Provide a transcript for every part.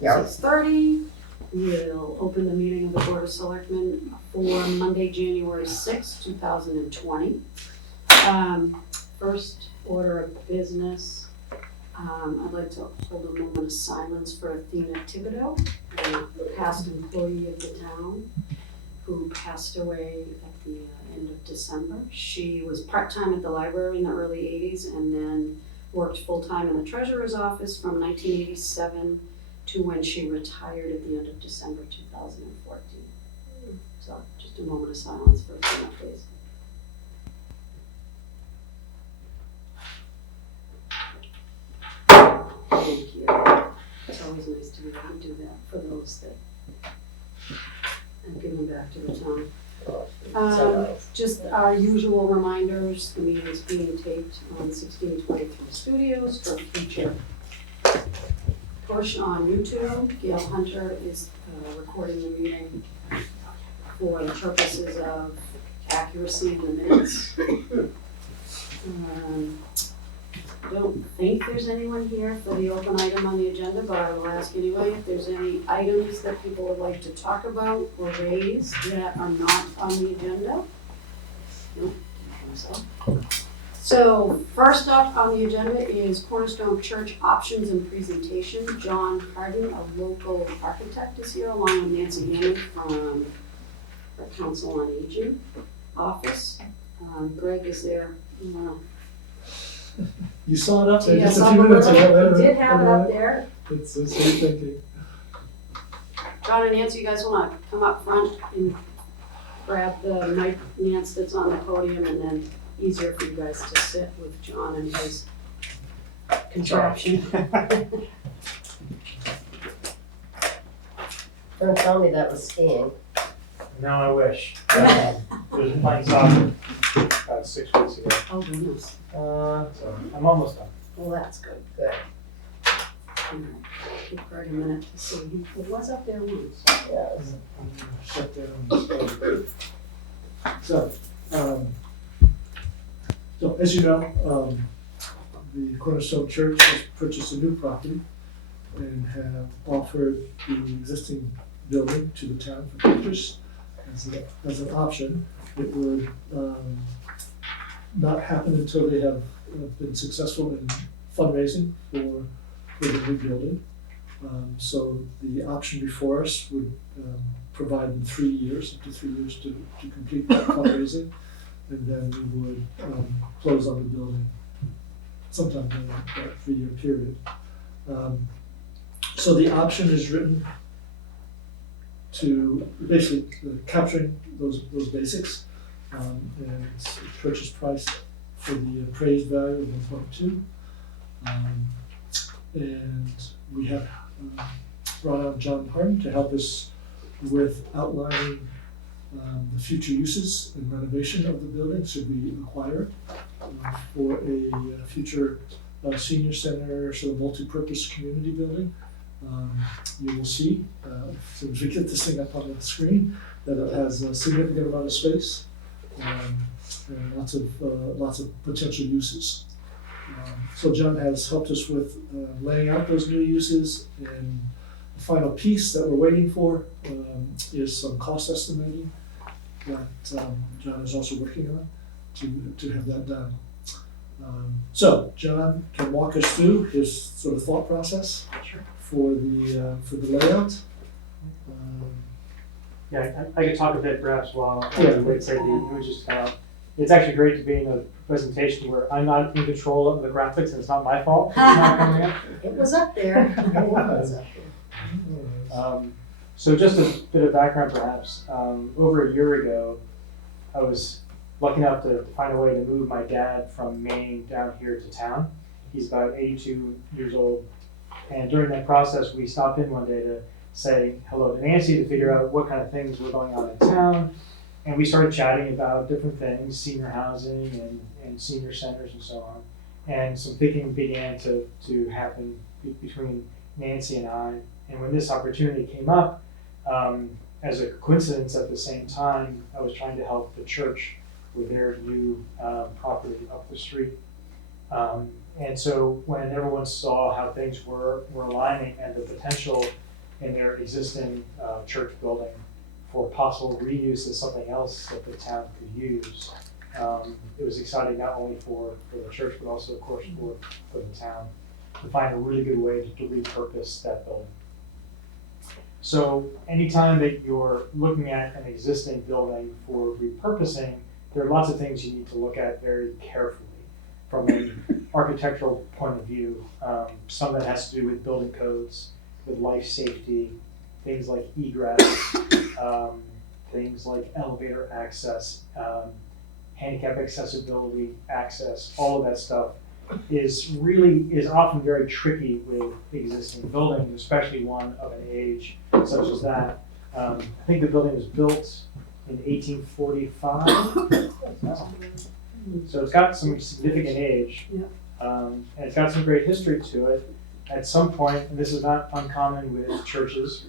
Yeah. 6:30. We'll open the meeting of the Board of Selectmen for Monday, January 6th, 2020. First order of business, I'd like to hold a moment of silence for Athena Thibodeau, a past employee of the town who passed away at the end of December. She was part-time at the library in the early 80s and then worked full-time in the treasurer's office from 1987 to when she retired at the end of December 2014. So just a moment of silence for Athena, please. Thank you. It's always nice to be able to do that for those that and give them back to the town. Just our usual reminders, the meeting is being taped on 1623 Studios for future push on YouTube. Gail Hunter is recording the meeting for the purposes of accuracy in the minutes. I don't think there's anyone here for the open item on the agenda, but I will ask anyway if there's any items that people would like to talk about or raise that are not on the agenda. No, I don't think so. So first up on the agenda is Cornerstone Church options and presentation. John Harden, a local architect, is here along with Nancy Hammond from the Council on Aging office. Greg is there. You saw it up there Yes, just a few minutes ago. we did have it up there. It's the same thinking. John and Nancy, you guys want to come up front and grab the mic, Nance, that's on the podium, and then easier for you guys to sit with John and his contraption. Don't tell me that was skiing. No, I wish. There was playing soccer about 6 weeks ago. Oh, goodness. So I'm almost done. Well, that's good. Good. All right. Give Greg a minute to see. He was up there once. Yes. Shut down. So as you know, the Cornerstone Church has purchased a new property and have offered the existing building to the town for purchase as an option. It would not happen until they have been successful in fundraising for the new building. So the option before us would provide them 3 years, up to 3 years to complete that fundraising. And then we would close on the building sometime in that 3-year period. So the option is written to basically capturing those basics, and it's a purchase price for the appraised value of 1.2. And we have brought on John Harden to help us with outlining the future uses and renovation of the building should we acquire it for a future senior center, sort of multi-purpose community building. You will see, as soon as we get this thing up on the screen, that it has a significant amount of space and lots of potential uses. So John has helped us with laying out those new uses, and the final piece that we're waiting for is some cost estimating that John is also working on to have that done. So John can walk us through his sort of thought process for the layout. Yeah, I could talk a bit perhaps while Yeah. we wait for the images to come out. It's actually great to be in a presentation where I'm not in control of the graphics and it's not my fault. It's not coming up. It was up there. It was up there. So just a bit of background perhaps. Over a year ago, I was lucky enough to find a way to move my dad from Maine down here to town. He's about 82 years old. And during that process, we stopped in one day to say hello to Nancy to figure out what kind of things were going on in town. And we started chatting about different things, senior housing and senior centers and so on. And some thinking began to happen between Nancy and I. And when this opportunity came up, as a coincidence at the same time, I was trying to help the church with their new property up the street. And so when everyone saw how things were aligning and the potential in their existing church building for possible reuse as something else that the town could use, it was exciting not only for the church, but also, of course, for the town to find a really good way to repurpose that building. So anytime that you're looking at an existing building for repurposing, there are lots of things you need to look at very carefully from an architectural point of view. Some that has to do with building codes, with life safety, things like egress, things like elevator access, handicap accessibility, access, all of that stuff is often very tricky with existing buildings, especially one of an age such as that. I think the building was built in 1845. So it's got some significant age, and it's got some great history to it. At some point, and this is not uncommon with churches,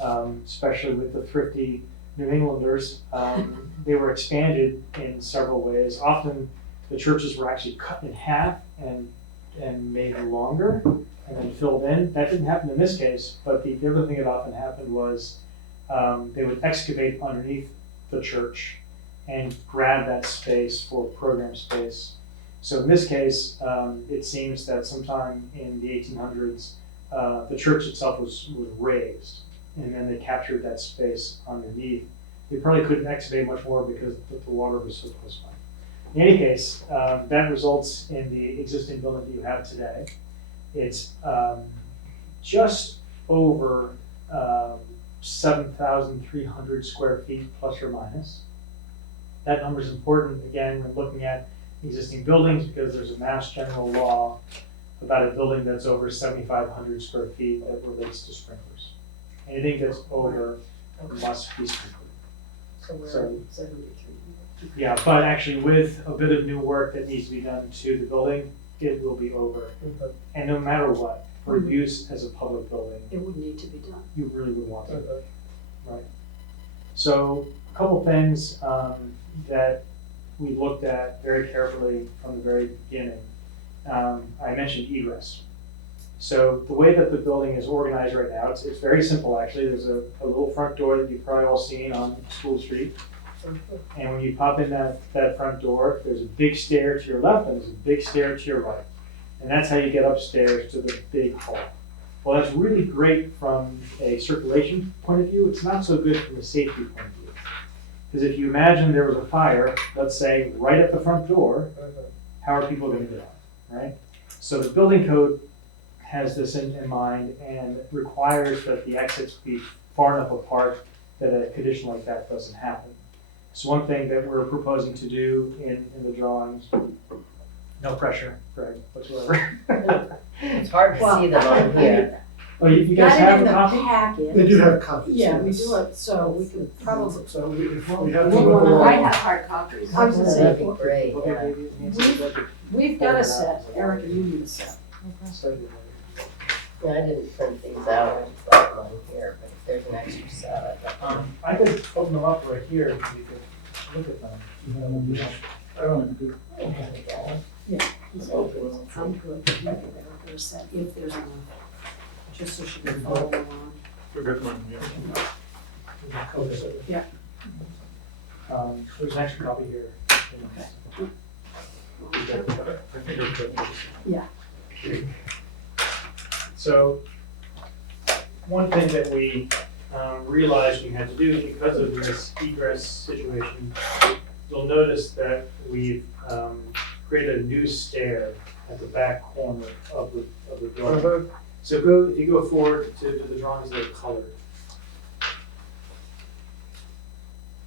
especially with the thrifty New Englanders, they were expanded in several ways. Often the churches were actually cut in half and made longer and then filled in. That didn't happen in this case, but the other thing that often happened was they would excavate underneath the church and grab that space for program space. So in this case, it seems that sometime in the 1800s, the church itself was raised, and then they captured that space underneath. They probably couldn't excavate much more because the water was so close by. In any case, that results in the existing building that you have today. It's just over 7,300 square feet plus or minus. That number is important, again, when looking at existing buildings, because there's a Mass General law about a building that's over 7,500 square feet that relates to sprinklers. Anything that's over must be sprinkled. So we're So- at 7,300. Yeah, but actually with a bit of new work that needs to be done to the building, it will be over. Mhm. And no matter what, for use as a public building, It would need to be done. you really would want it. Mhm. Right. So a couple things that we looked at very carefully from the very beginning. I mentioned egress. So the way that the building is organized right now, it's very simple actually. There's a little front door that you've probably all seen on School Street. And when you pop in that front door, there's a big stair to your left and there's a big stair to your right. And that's how you get upstairs to the big hall. Well, that's really great from a circulation point of view. It's not so good from a safety point of view. Because if you imagine there was a fire, let's say right at the front door, how are people going to get out, right? So the building code has this in mind and requires that the exits be far enough apart that a condition like that doesn't happen. So one thing that we're proposing to do in the drawings, no pressure, Greg, whatsoever. It's hard to see them on here. Oh, you guys Got it have in a the copy? packet. They do have copies. Yeah, we yes. do it, so we could probably, So if we have We to wanna- look I along. have hard copies. I was gonna That'd say, be great, Okay, yeah. maybe Nancy, would you we've got a set, Eric, and you need a set. like to- Yeah, I didn't print these out, I just left mine here, but if there's an extra set, I'd like I could open them up right here, and you could look at them. I don't know. Yeah. He's open. I'm good, you can get Eric a set if there's enough, just so she can follow along. Forget one, yeah. There's an extra copy here. I think it's good. So, one thing that we realized we had to do because of this egress situation, you'll notice that we've created a new stair at the back corner of the building. So if you go forward to the drawings that are colored.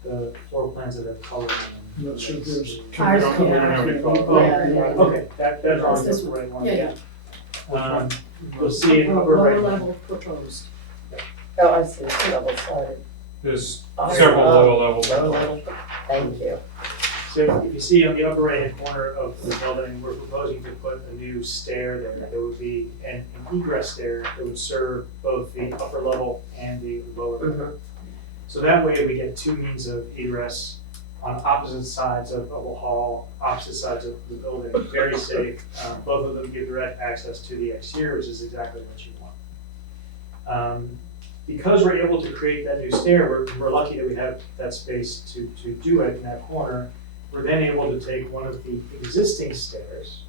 The floor plans that have colored on them. Not sure if there's. Ours, We don't have any problem. Oh, Yeah. okay, that drawing's This the right one. Yeah, You'll see in the upper Lower right. level proposed. Oh, I see, it's level, sorry. There's Oh, several oh, lower levels. Low level, thank you. So if you see on the upper right-hand corner of the building, we're proposing to put a new stair there. There would be an egress stair that would serve both the upper level and the lower level. So that way we get two means of egress on opposite sides of the hall, opposite sides of the building, very safe. Both of them give direct access to the exterior, which is exactly what you want. Because we're able to create that new stair, we're lucky that we have that space to do it in that corner. We're then able to take one of the existing stairs,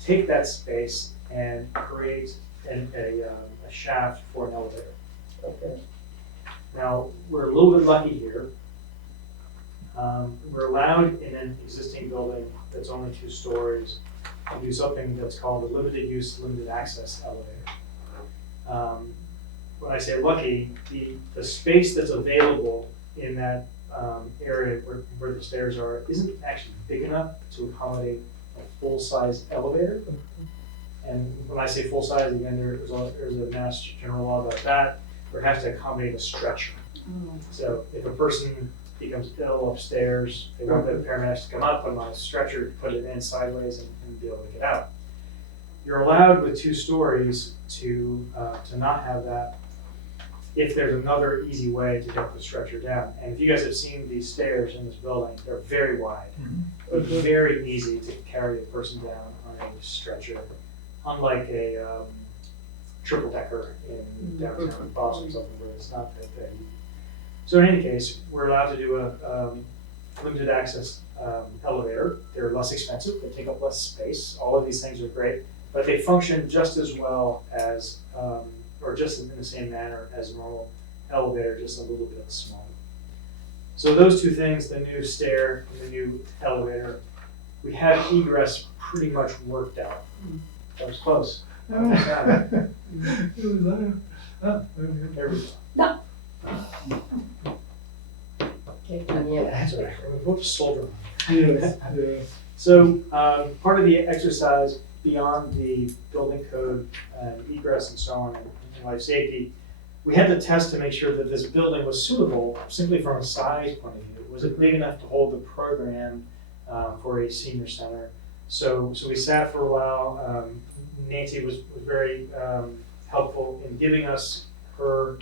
take that space, and create a shaft for an elevator. Okay. Now, we're a little bit lucky here. We're allowed in an existing building that's only 2 stories to do something that's called a limited use, limited access elevator. When I say lucky, the space that's available in that area where the stairs are isn't actually big enough to accommodate a full-size elevator. And when I say full-size, again, there's a Mass General law about that, where it has to accommodate a stretcher. So if a person becomes ill upstairs, they want the paramedics to come up on a stretcher, put it in sideways and be able to get out. You're allowed with 2 stories to not have that if there's another easy way to get the stretcher down. And if you guys have seen these stairs in this building, they're very wide. It's very easy to carry a person down on a stretcher, unlike a triple decker in downtown Boston, something where it's not that big. So in any case, we're allowed to do a limited access elevator. They're less expensive, they take up less space. All of these things are great, but they function just as well as, or just in the same manner as a normal elevator, just a little bit smaller. So those 2 things, the new stair and the new elevator, we have egress pretty much worked out. That was close. Almost got it. There we go. Okay, yeah. Sorry, we'll just soldier on. Yes, yeah. So part of the exercise beyond the building code and egress and so on and life safety, we had to test to make sure that this building was suitable simply from a size point of view. Was it big enough to hold the program for a senior center? So we sat for a while. Nancy was very helpful in giving us her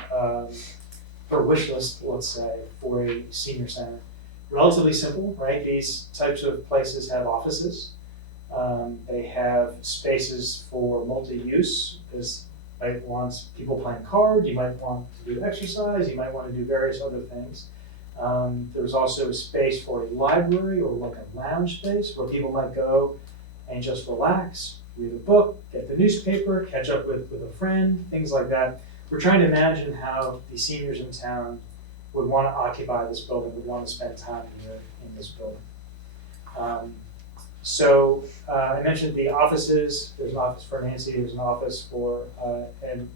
wish list, let's say, for a senior center. Relatively simple, right? These types of places have offices. They have spaces for multi-use, because you might want people playing cards, you might want to do exercise, you might want to do various other things. There's also a space for a library or like a lounge space where people might go and just relax, read a book, get the newspaper, catch up with a friend, things like that. We're trying to imagine how the seniors in town would want to occupy this building, would want to spend time here in this building. So I mentioned the offices. There's an office for Nancy, there's an office for an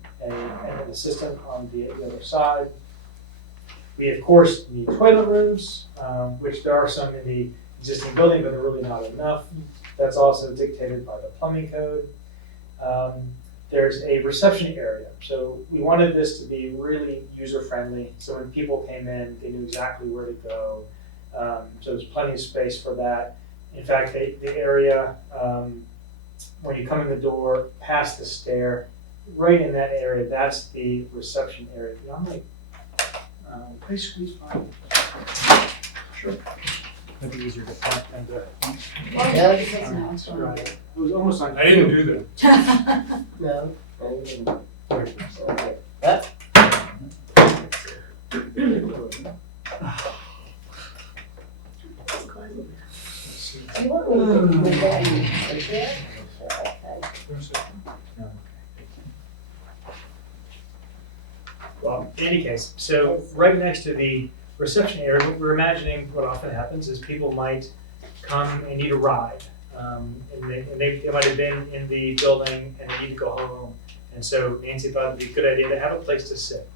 assistant on the other side. We, of course, need toilet rooms, which there are some in the existing building, but they're really not enough. That's also dictated by the plumbing code. There's a reception area. So we wanted this to be really user-friendly. So when people came in, they knew exactly where to go. So there's plenty of space for that. In fact, the area, when you come in the door, past the stair, right in that area, that's the reception area. I'm like, pretty squeeze by. Sure. Maybe easier to park than to. Yeah, It's not. Right. It was almost on. I didn't do that. no, I didn't. Okay. But, you want me to move that in there? Okay. Well, in any case, so right next to the reception area, what we're imagining what often happens is people might come and need a ride. And they might have been in the building and they need to go home. And so Nancy thought it'd be a good idea to have a place to sit.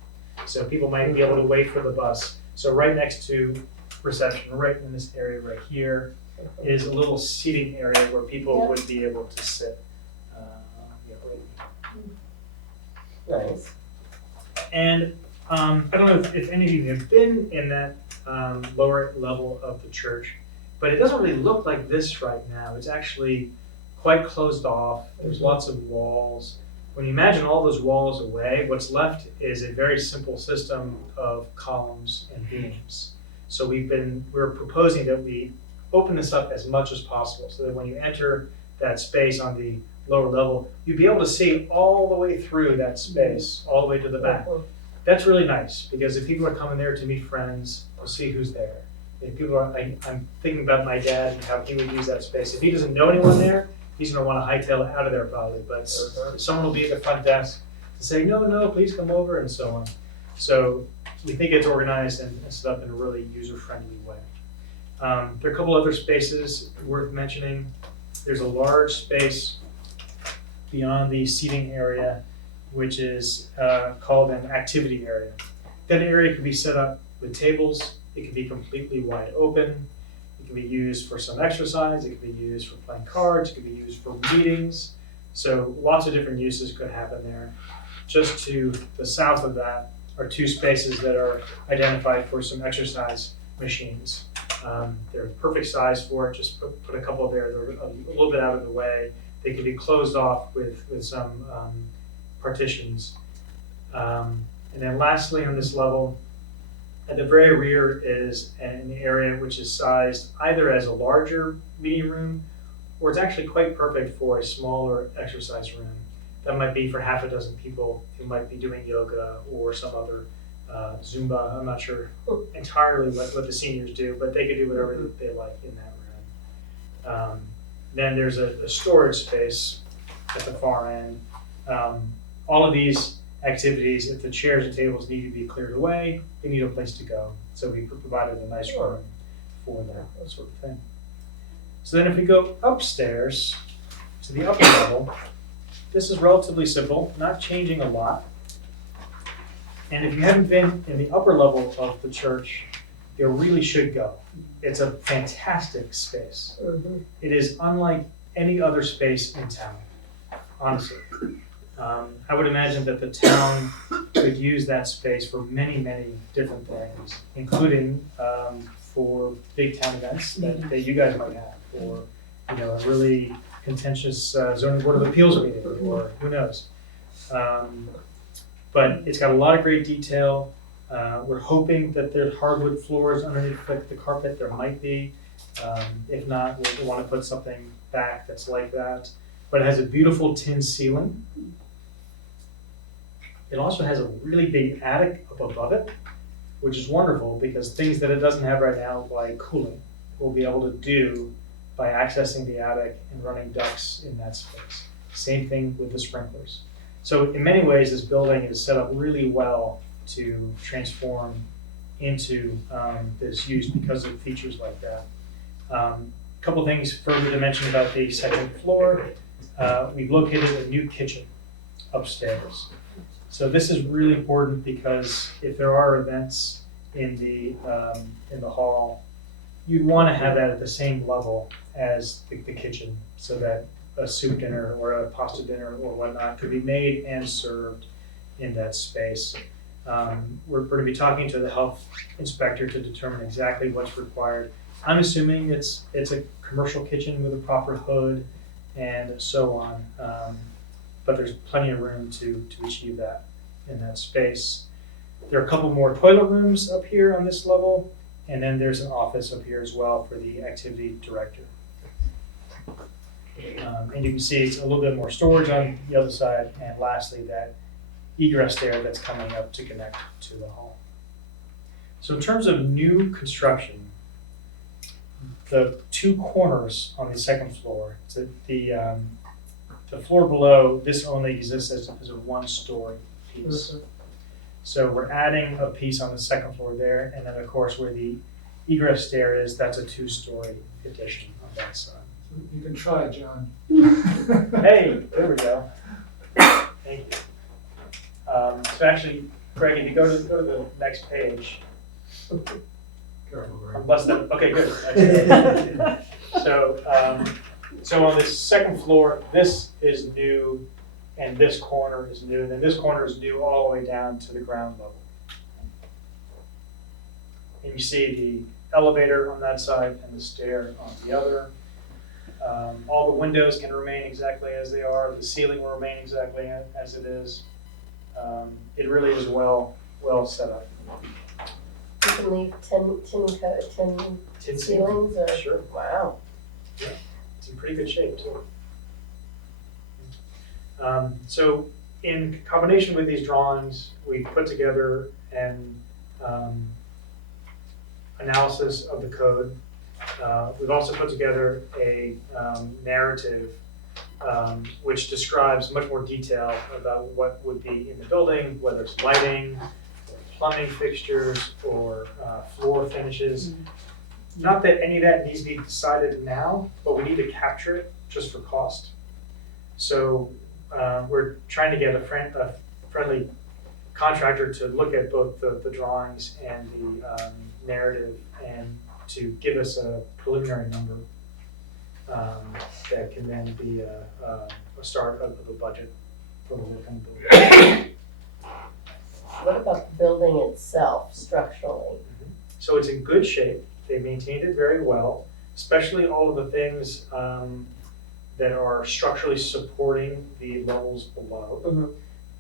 So people might be able to wait for the bus. So right next to reception, right in this area right here, is a little seating area where people would be able to sit. Nice. And I don't know if any of you have been in that lower level of the church, but it doesn't really look like this right now. It's actually quite closed off. There's lots of walls. When you imagine all those walls away, what's left is a very simple system of columns and beams. So we're proposing that we open this up as much as possible, so that when you enter that space on the lower level, you'd be able to see all the way through that space, all the way to the back. That's really nice, because if people are coming there to meet friends, they'll see who's there. If people are, I'm thinking about my dad and how he would use that space. If he doesn't know anyone there, he's gonna wanna hightail it out of there probably, but someone will be at the front desk to say, no, please come over, and so on. So we think it's organized and set up in a really user-friendly way. There are a couple other spaces worth mentioning. There's a large space beyond the seating area, which is called an activity area. That area could be set up with tables. It could be completely wide open. It can be used for some exercise. It can be used for playing cards. It can be used for meetings. So lots of different uses could happen there. Just to the south of that are two spaces that are identified for some exercise machines. They're perfect size for it. Just put a couple there. They're a little bit out of the way. They can be closed off with some partitions. And then lastly on this level, at the very rear is an area which is sized either as a larger meeting room, or it's actually quite perfect for a smaller exercise room. That might be for half a dozen people who might be doing yoga or some other Zumba. I'm not sure entirely what the seniors do, but they could do whatever they like in that room. Then there's a storage space at the far end. All of these activities, if the chairs and tables need to be cleared away, they need a place to go. So we provided a nice room for that sort of thing. So then if we go upstairs to the upper level, this is relatively simple, not changing a lot. And if you haven't been in the upper level of the church, you really should go. It's a fantastic space. It is unlike any other space in town, honestly. I would imagine that the town could use that space for many, many different things, including for big town events that you guys might have, or a really contentious zoning board of appeals meeting, or who knows. But it's got a lot of great detail. We're hoping that there's hardwood floors underneath the carpet. There might be. If not, we'll want to put something back that's like that. But it has a beautiful tin ceiling. It also has a really big attic up above it, which is wonderful because things that it doesn't have right now, like cooling, we'll be able to do by accessing the attic and running ducts in that space. Same thing with the sprinklers. So in many ways, this building is set up really well to transform into this use because of features like that. A couple things further to mention about the second floor. We've located a new kitchen upstairs. So this is really important because if there are events in the hall, you'd want to have that at the same level as the kitchen, so that a soup dinner or a pasta dinner or whatnot could be made and served in that space. We're going to be talking to the health inspector to determine exactly what's required. I'm assuming it's a commercial kitchen with a proper hood and so on, but there's plenty of room to achieve that in that space. There are a couple more toilet rooms up here on this level, and then there's an office up here as well for the activity director. And you can see it's a little bit more storage on the other side, and lastly, that egress there that's coming up to connect to the hall. So in terms of new construction, the two corners on the second floor, so the floor below, this only exists as a one-story piece. So we're adding a piece on the second floor there, and then of course where the egress stair is, that's a two-story addition on that side. You can try, John. Hey, there we go. Thank you. So actually, Greg, if you go to the next page. Careful, Greg. Unless that, okay, good. So on the second floor, this is new, and this corner is new, and then this corner is new all the way down to the ground level. And you see the elevator on that side and the stair on the other. All the windows can remain exactly as they are. The ceiling will remain exactly as it is. It really is well set up. can leave tin Tin ceilings or? Sure, Wow. it's in pretty good shape too. So in combination with these drawings, we put together an analysis of the code. We've also put together a narrative which describes much more detail about what would be in the building, whether it's lighting, plumbing fixtures, or floor finishes. Not that any of that needs to be decided now, but we need to capture it just for cost. So we're trying to get a friendly contractor to look at both the drawings and the narrative and to give us a preliminary number that can then be a start of a budget for the work on the building. What about the building itself structurally? So it's in good shape. They maintained it very well, especially all of the things that are structurally supporting the levels below.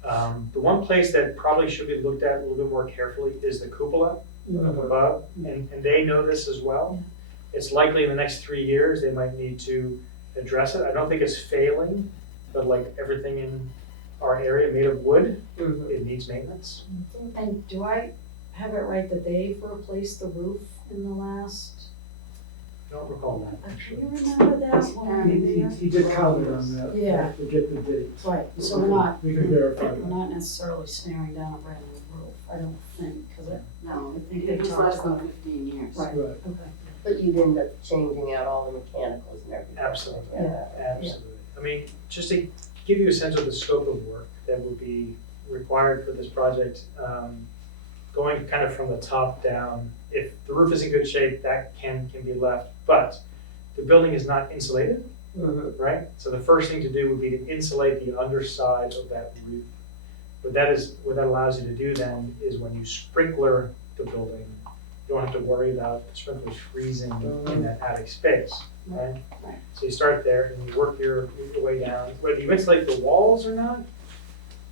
The one place that probably should be looked at a little bit more carefully is the cupola up above, and they know this as well. It's likely in the next 3 years they might need to address it. I don't think it's failing, but like everything in our area made of wood, it needs maintenance. And do I have it right that they've replaced the roof in the last? I don't recall that, Do actually. you remember that one? He did comment on that. Yeah. To get the dates. Right, so we're We can verify we're that. not necessarily staring down a brand new roof, I don't think, because it, No, I think they it was talked less than about. 15 years. Right, Right. okay. But you'd end up changing out all the mechanicals and everything. Absolutely. Yeah. Absolutely. I mean, just to give you a sense of the scope of work that would be required for this project, going kind of from the top down, if the roof is in good shape, that can be left, but the building is not insulated, right? So the first thing to do would be to insulate the underside of that roof. What that allows you to do then is when you sprinkler the building, you don't have to worry about the sprinklers freezing in that attic space, right? Right. So you start there and you work your way down. Whether you insulate the walls or not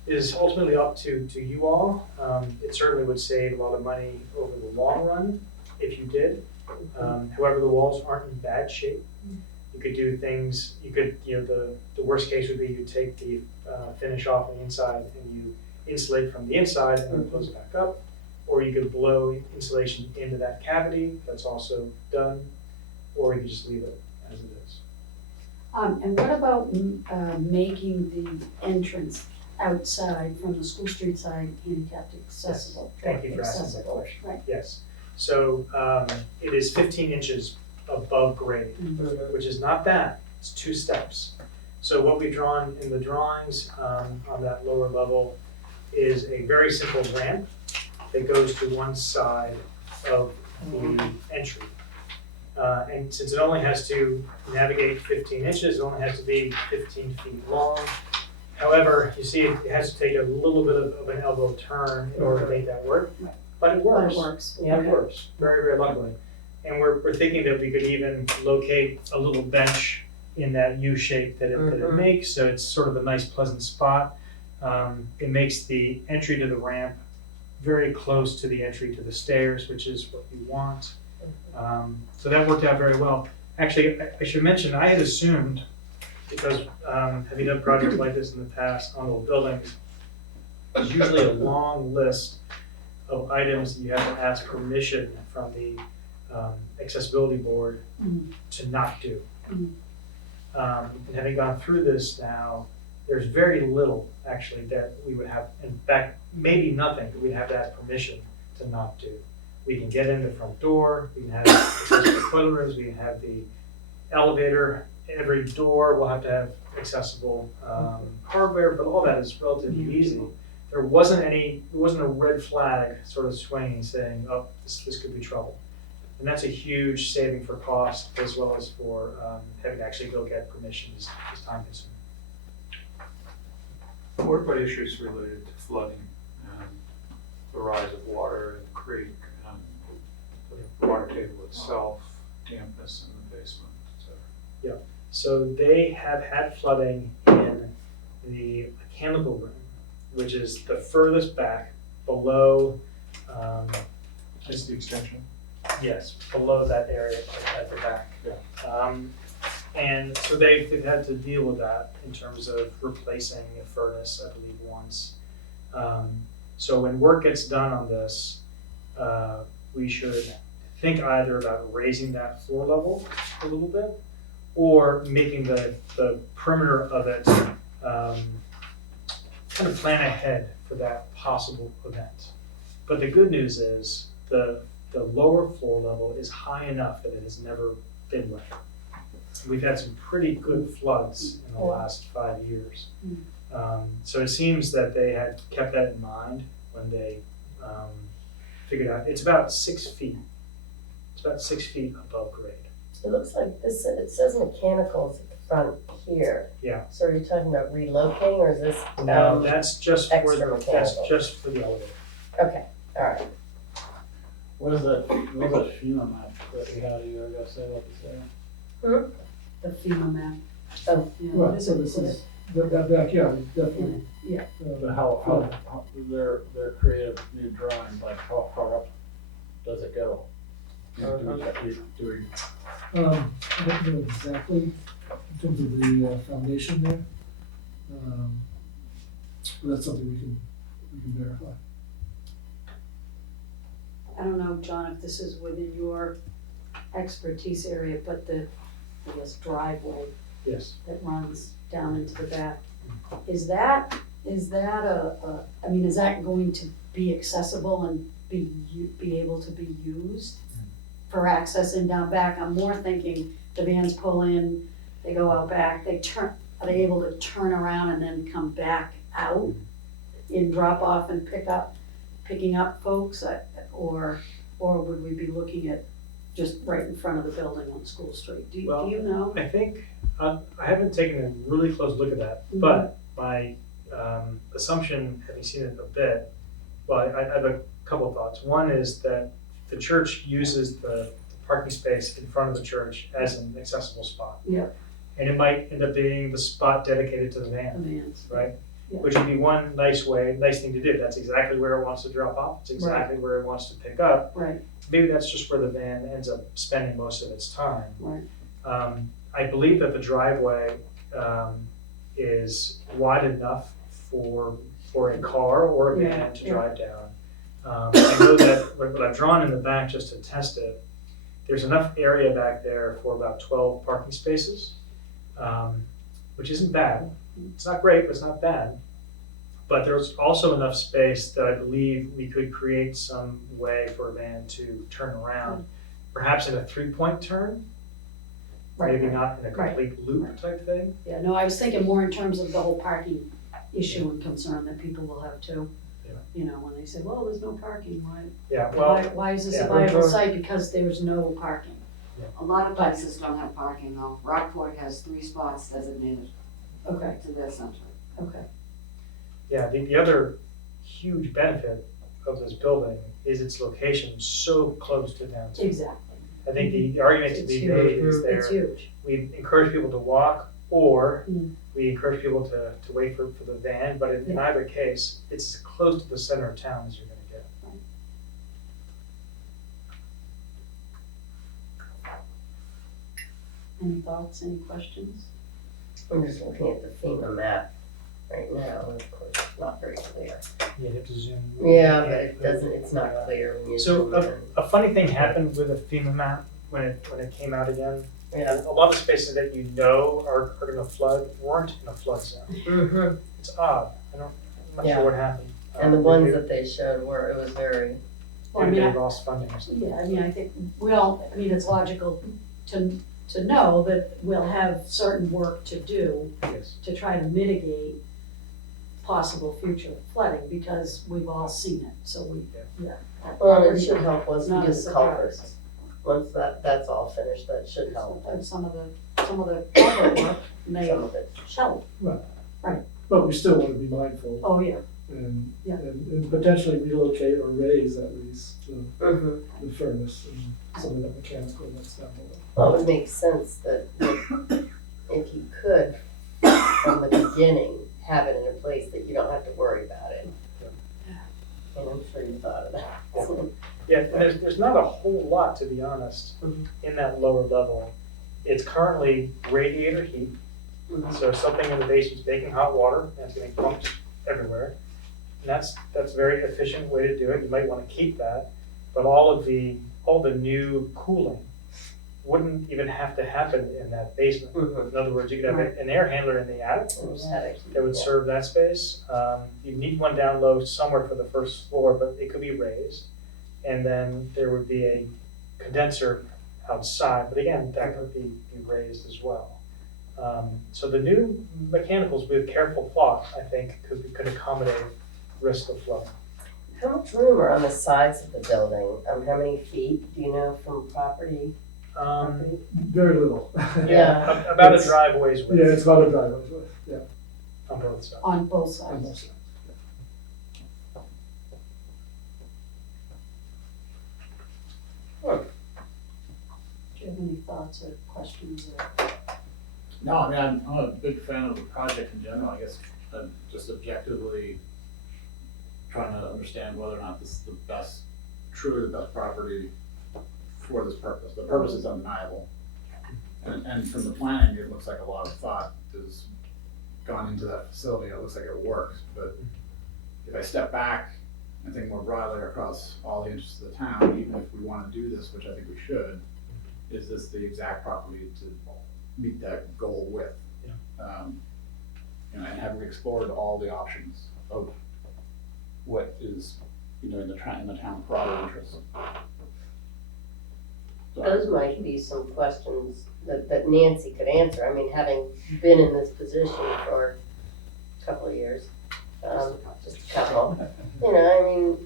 is ultimately up to you all. It certainly would save a lot of money over the long run if you did. However, the walls aren't in bad shape. You could do things, the worst case would be you take the finish off on the inside and you insulate from the inside and then close it back up. Or you could blow insulation into that cavity, that's also done. Or you could just leave it as it is. And what about making the entrance outside from the School Street side handicapped accessible? Thank you for asking that Accessible, question. right. Yes, so it is 15 inches above grade, which is not bad, it's 2 steps. So what we've drawn in the drawings on that lower level is a very simple ramp that goes to one side of the entry. And since it only has to navigate 15 inches, it only has to be 15 feet long. However, you see it has to take a little bit of an elbow turn in order to make that work, Right. but it works. But it works. Yeah, it Okay. works, very, very luckily. And we're thinking that we could even locate a little bench in that U shape that it makes, so it's sort of a nice pleasant spot. It makes the entry to the ramp very close to the entry to the stairs, which is what you want. So that worked out very well. Actually, I should mention, I had assumed, because having done projects like this in the past on old buildings, there's usually a long list of items that you have to ask permission from the accessibility board to not do. And having gone through this now, there's very little actually that we would have, in fact, maybe nothing that we'd have to ask permission to not do. We can get in the front door, we can have accessible toilet rooms, we can have the elevator, every door will have to have accessible hardware, but all that is relatively easy. There wasn't a red flag sort of swinging saying, oh, this could be trouble. And that's a huge saving for cost as well as for having to actually go get permission is time consuming. What about issues related to flooding and the rise of water in the creek and the water table itself, dampness in the basement, et cetera? So they have had flooding in the mechanical room, which is the furthest back below Is the extension? Yes, below that area at the back. Yeah. And so they've had to deal with that in terms of replacing a furnace, I believe, once. So when work gets done on this, we should think either about raising that floor level a little bit or making the perimeter of it kind of plan ahead for that possible event. But the good news is the lower floor level is high enough that it has never been wet. We've had some pretty good floods in the last 5 years. So it seems that they had kept that in mind when they figured out, it's about 6 feet. It's about 6 feet above grade. It looks like this, it says mechanicals at the front here. Yeah. So are you talking about relocating or is this? No, that's just extra for, mechanical. that's just for the elevator. Okay, all right. What is that FEMA map that we had a year ago say about this area? The FEMA map. Oh. Yeah, Right, this so is- this is, that back, yeah, definitely. Yeah. But how their creative new drawings, like how far up does it go? Do we I don't know exactly in terms of the foundation there. But that's something we can verify. I don't know, John, if this is within your expertise area, but the, I guess, driveway Yes. that runs down into the back, is that I mean, is that going to be accessible and be able to be used for access in down back? I'm more thinking the vans pull in, they go out back, are they able to turn around and then come back out and drop off and picking up folks, or would we be looking at just right in front of the building on School Street? Do Well, you know? I think, I haven't taken a really close look at that, but my assumption, having seen it a bit, well, I have a couple of thoughts. One is that the church uses the parking space in front of the church as an accessible spot. Yeah. And it might end up being the spot dedicated to the The van, vans. right? Yeah. Which would be one nice thing to do. That's exactly where it wants to drop off. It's exactly where it wants to pick up. Right, Maybe that's just where the van ends up spending most of its time. right. I believe that the driveway is wide enough for a car or a van to drive down. I know that what I've drawn in the back just to test it, there's enough area back there for about 12 parking spaces, which isn't bad. It's not great, but it's not bad. But there's also enough space that I believe we could create some way for a van to turn around, perhaps in a 3-point turn, maybe not in a complete loop type thing. Yeah, no, I was thinking more in terms of the whole parking issue and concern that people will have too. Yeah. You know, when they say, well, there's no parking, Yeah, well, why is this yeah. a viable site? Because there's no parking. A lot of places don't have parking though. Rockport has 3 spots designated Okay, to their center. okay. yeah, the other huge benefit of this building is its location so close to downtown. Exactly. I think the argument to It's be huge. made is It's there, huge. we encourage people to walk or Mm. we encourage people to wait for the van, but in either case, it's as close to the center of town as you're gonna get. Any thoughts, any questions? I'm just looking at the FEMA map right now, and of course, it's not very clear. You have to zoom. Yeah, but it's not clear when you So zoom in. a funny thing happened with the FEMA map when it came out again. Yeah. A lot of spaces that you know are gonna flood weren't in a flood zone. Mm-hmm. It's odd. I'm not Yeah. sure what happened. And the ones that they showed were, it was very, Well, I Maybe mean, they lost funding or something. yeah, I mean, I think, it's logical to know that we'll have certain work to do Yes. to try to mitigate possible future flooding, because we've all seen it, so well, and it should help once we Not do a the surprise. culverts. Once that's all finished, that should help. And some of the culvert work may Some of it. help. But we still want to be mindful Oh, yeah, and, Yeah. and potentially relocate or raise at least Mm-hmm. the furnace and some of that mechanical that's down below. Well, it would make sense that if you could, from the beginning, have it in a place that you don't have to worry about it. And I'm sure you thought of that. Yeah, and there's not a whole lot, to be honest, in that lower level. It's currently radiator heat, so something in the basement's making hot water, and it's getting pumped everywhere. And that's a very efficient way to do it, you might wanna keep that, but all the new cooling wouldn't even have to happen in that basement. In other words, you could have an air handler in the attic that would serve that space. You need one down low somewhere for the first floor, but it could be raised. And then there would be a condenser outside, but again, that could be raised as well. So the new mechanicals with careful thought, I think, could accommodate risk of flooding. How much room are on the sides of the building? How many feet, do you know, from property? Very little. Yeah. About a It's- driveway's width. Yeah, it's about a driveway's width, yeah. On both sides. On both On sides. both sides. Do you have any thoughts or questions or? No, I mean, I'm a big fan of the project in general, I guess, I'm just objectively trying to understand whether or not this is the best, truly the best property for this purpose. The purpose is undeniable. And from the planning, it looks like a lot of thought has gone into that facility, it looks like it works, but if I step back and think more broadly across all the interests of the town, even if we wanna do this, which I think we should, is this the exact property to meet that goal with? Yeah. And have we explored all the options of what is, in the town broader interest? So Those might be some questions that Nancy could answer. I mean, having been in this position for a couple of years, just a couple, I mean,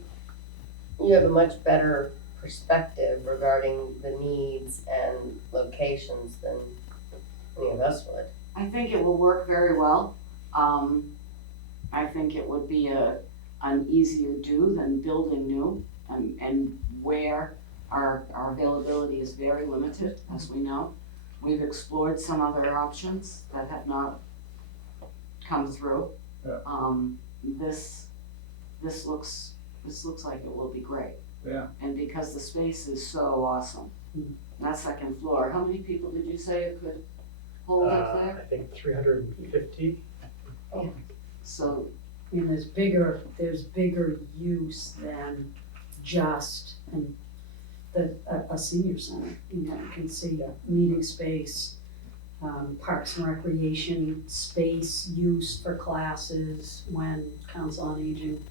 you have a much better perspective regarding the needs and locations than any of us would. I think it will work very well. I think it would be an easier do than building new, and where our availability is very limited, as we know. We've explored some other options that have not come through. Yeah. This looks like it will be great. Yeah. And because the space is so awesome. That second floor, how many people did you say it could hold up I there? think 350. So, I mean, there's bigger use than just a senior center. You can see meeting space, parks and recreation space use for classes when council on aging,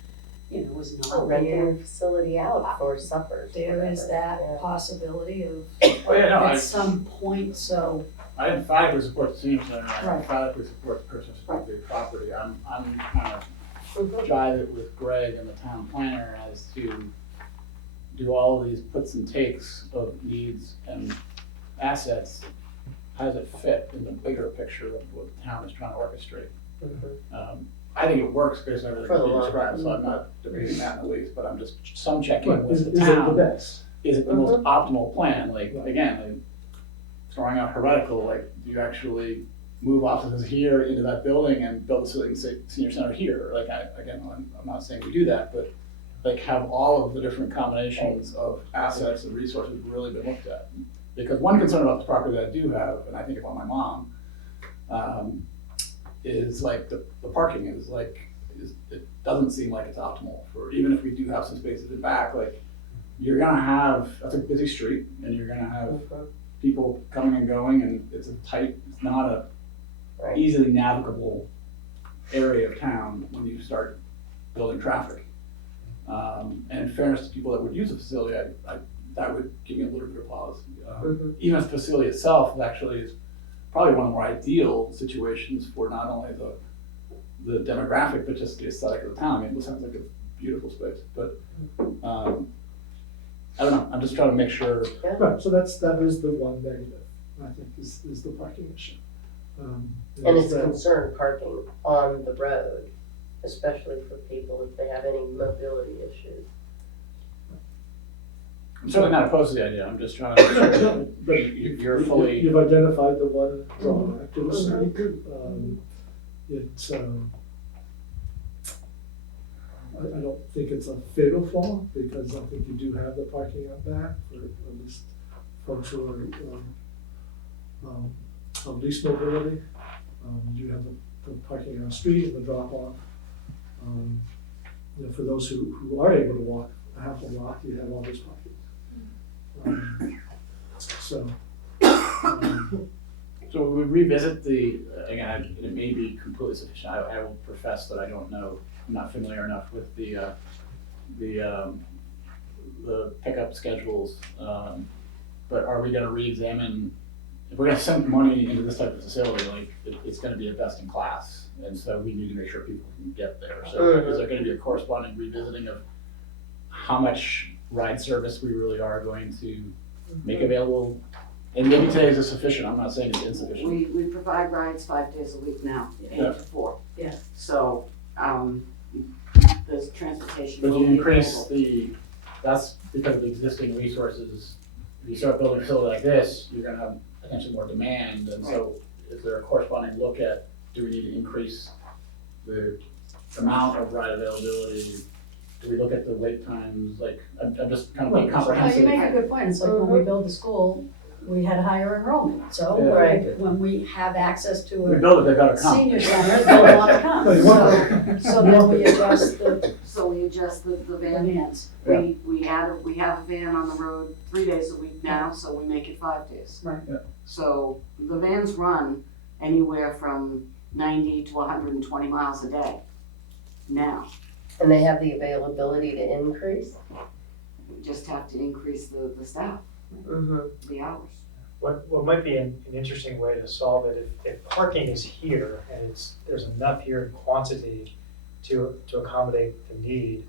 was not Renting there. a facility out for suppers. There is whatever. that Yeah. possibility of Oh, yeah, no, at some point, so. I emphatically support the senior center, I Right. emphatically support the purchase of the property. I'm kind of Mhm. jive it with Greg and the town planner as to do all of these puts and takes of needs and assets. How does it fit in the bigger picture of what the town is trying to orchestrate? I think it works based on For everything the you long described, so I'm not debating that in the least, but I'm just some checking But with is the it the town. best? Is it the most Mhm. optimal plan? Like, Right. again, throwing out heretical, like, do you actually move offices here into that building and build a senior center here? Like, I'm not saying we do that, but like have all of the different combinations of assets and resources really been looked at. Because one concern about the property that I do have, and I think about my mom, is like the parking it doesn't seem like it's optimal for, even if we do have some spaces in back, like you're gonna have, that's a busy street and you're gonna have people coming and going and it's not a Right. easily navigable area of town when you start building traffic. And in fairness to people that would use the facility, that would give me a little bit of pause. Even if the facility itself actually is probably one of the more ideal situations for not only the demographic, but just the aesthetic of the town. I mean, it sounds like a beautiful space, but, I don't know, I'm just trying to make sure. Right, so that is the one negative, I think, is the parking issue. And it's that- concern parking on the road, especially for people if they have any mobility issues. I'm certainly not opposed to the idea, I'm just trying to make sure that But you're fully. You've identified the one drawback to the site. I don't think it's a fatal flaw, because I think you do have the parking out back for at least folks who are, of least mobility. You do have the parking on the street and the drop off. You know, for those who are able to walk a half a block, you have all this parking. So, So we revisit again, it may be completely sufficient, I will profess that I don't know, I'm not familiar enough with the pickup schedules. But are we gonna re-examine, if we're gonna send money into this type of facility, like, it's gonna be a best in class, and so we need to make sure people can get there. So is there gonna be a corresponding revisiting of how much ride service we really are going to make available? And maybe today is sufficient, I'm not saying it's insufficient. We provide rides 5 days a week now, 8 to 4. Yeah. So, there's transportation. But will you be increase available. that's because of the existing resources. If you start building a facility like this, you're gonna have potentially more demand, and so is there a corresponding look at, do we need to increase the amount of ride availability? Do we look at the wait times, like, I'm just kind of being You comprehensive. make a good point, it's like when we build the school, we had higher enrollment, so Yeah. Right. when we have access to We a build it, they've gotta come. senior center, they'll wanna come, No, you want- so then we adjust the So we adjust the van. demands. We have a van on the road 3 days a week now, so we make it 5 days. Right. Yeah. So the vans run anywhere from 90 to 120 miles a day now. And they have the availability to increase? We just have to increase the staff, the hours. What might be an interesting way to solve it, if parking is here and there's enough here in quantity to accommodate the need,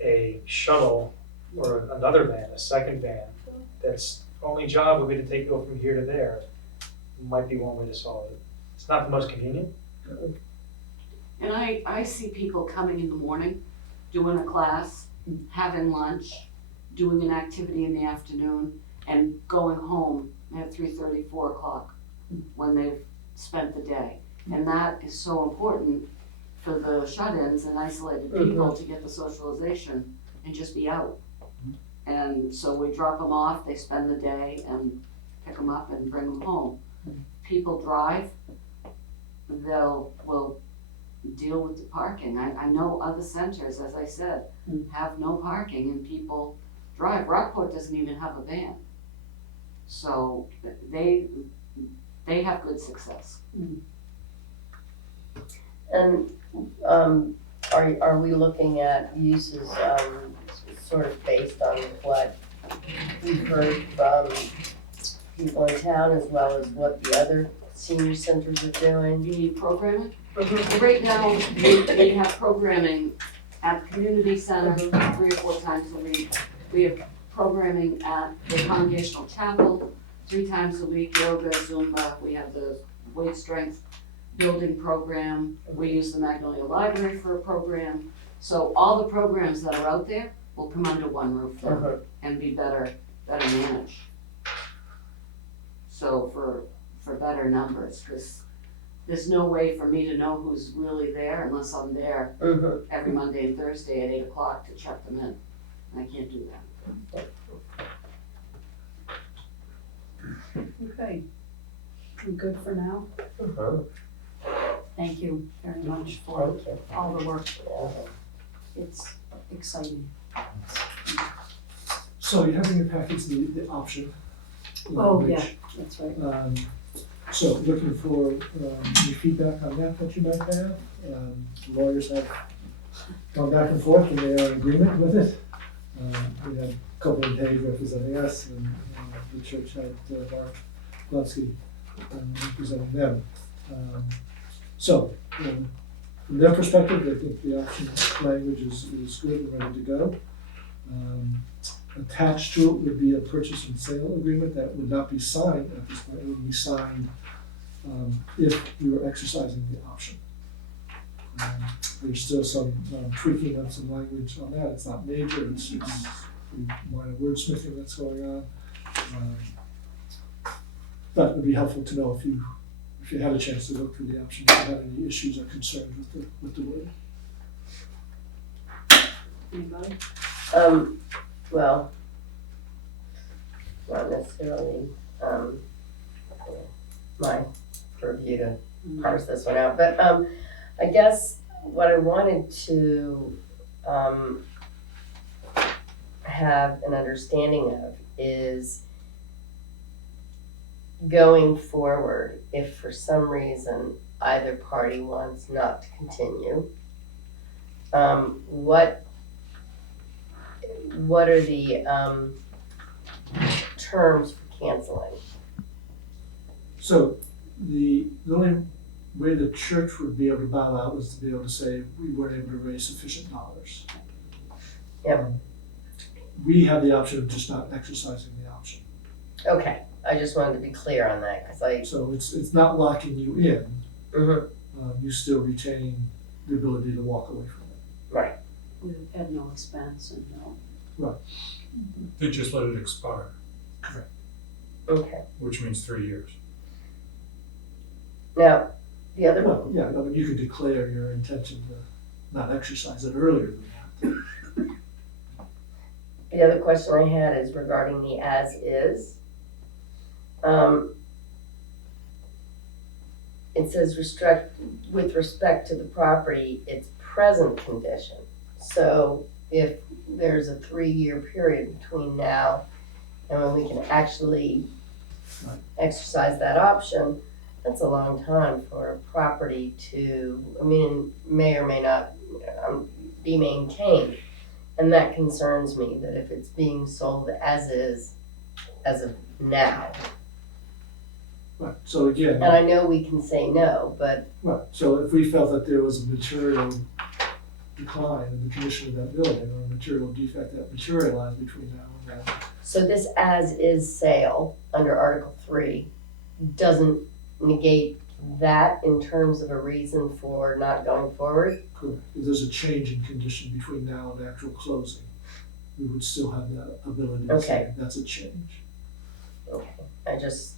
a shuttle or another van, a second van, that's only job would be to go from here to there, might be one way to solve it. It's not the most convenient. And I see people coming in the morning, doing a class, having lunch, doing an activity in the afternoon, and going home at 3:30, 4 o'clock, when they've spent the day. And that is so important for the shut-ins and isolated people to get the socialization and just be out. And so we drop them off, they spend the day, and pick them up and bring them home. People drive, will deal with the parking. I know other centers, as I said, have no parking and people drive. Rockport doesn't even have a van. So they have good success. And are we looking at uses sort of based on what we've heard from people in town as well as what the other senior centers are doing? You need programming? Right now, we have programming at the community center 3 or 4 times a week. We have programming at the Congregational Chapel 3 times a week, yoga, Zumba. We have the weight strength building program. We use the Magnolia Library for a program. So all the programs that are out there will come under one roof then and be better managed. So for better numbers, because there's no way for me to know who's really there unless I'm there every Monday and Thursday at 8 o'clock to check them in. And I can't do that. Okay, we good for now? Thank you very much for all the work. It's exciting. So you have in your packets the option. Oh, which, yeah, that's right. So looking for any feedback on that you might have. Lawyers have gone back and forth and they are in agreement with it. We had Copeland Page representing us and the church had Mark Glutsky representing them. So from their perspective, they think the option language is good and ready to go. Attached to it would be a purchase and sale agreement that would not be signed at this point. It would be signed if we were exercising the option. There's still some tweaking of some language on that. It's not major, it's minor wordsmithing that's going on. But it would be helpful to know if you had a chance to look through the option, if you had any issues or concerns with the word. Anybody? Well, not necessarily, my purview to parse this one out, but, I guess what I wanted to, have an understanding of is going forward, if for some reason either party wants not to continue, what are the, terms for canceling? So the only way the church would be able to bow out was to be able to say, we weren't able to raise sufficient dollars. Yep. We have the option of just not exercising the option. Okay, I just wanted to be clear on that, cause So it's not locking you in, mhm, you still retain the ability to walk away from it. right, At no expense and no. They just let it expire, okay. which means 3 years. Now, the other, Well, yeah, I mean, you could declare your intention to not exercise it earlier than that. the other question I had is regarding the as-is. It says with respect to the property, its present condition. So if there's a 3-year period between now and when we can actually exercise that option, that's a long time for a property to, I mean, may or may not be maintained. And that concerns me, that if it's being sold as is, as of now. Right, so again, And I know we can say no, but, right, so if we felt that there was a material decline in the condition of that building, or a material defect that materialized between now and then, so this as-is sale under Article 3 doesn't negate that in terms of a reason for not going forward? correct, if there's a change in condition between now and actual closing, we would still have that ability to say, Okay. that's a change. Okay, I just,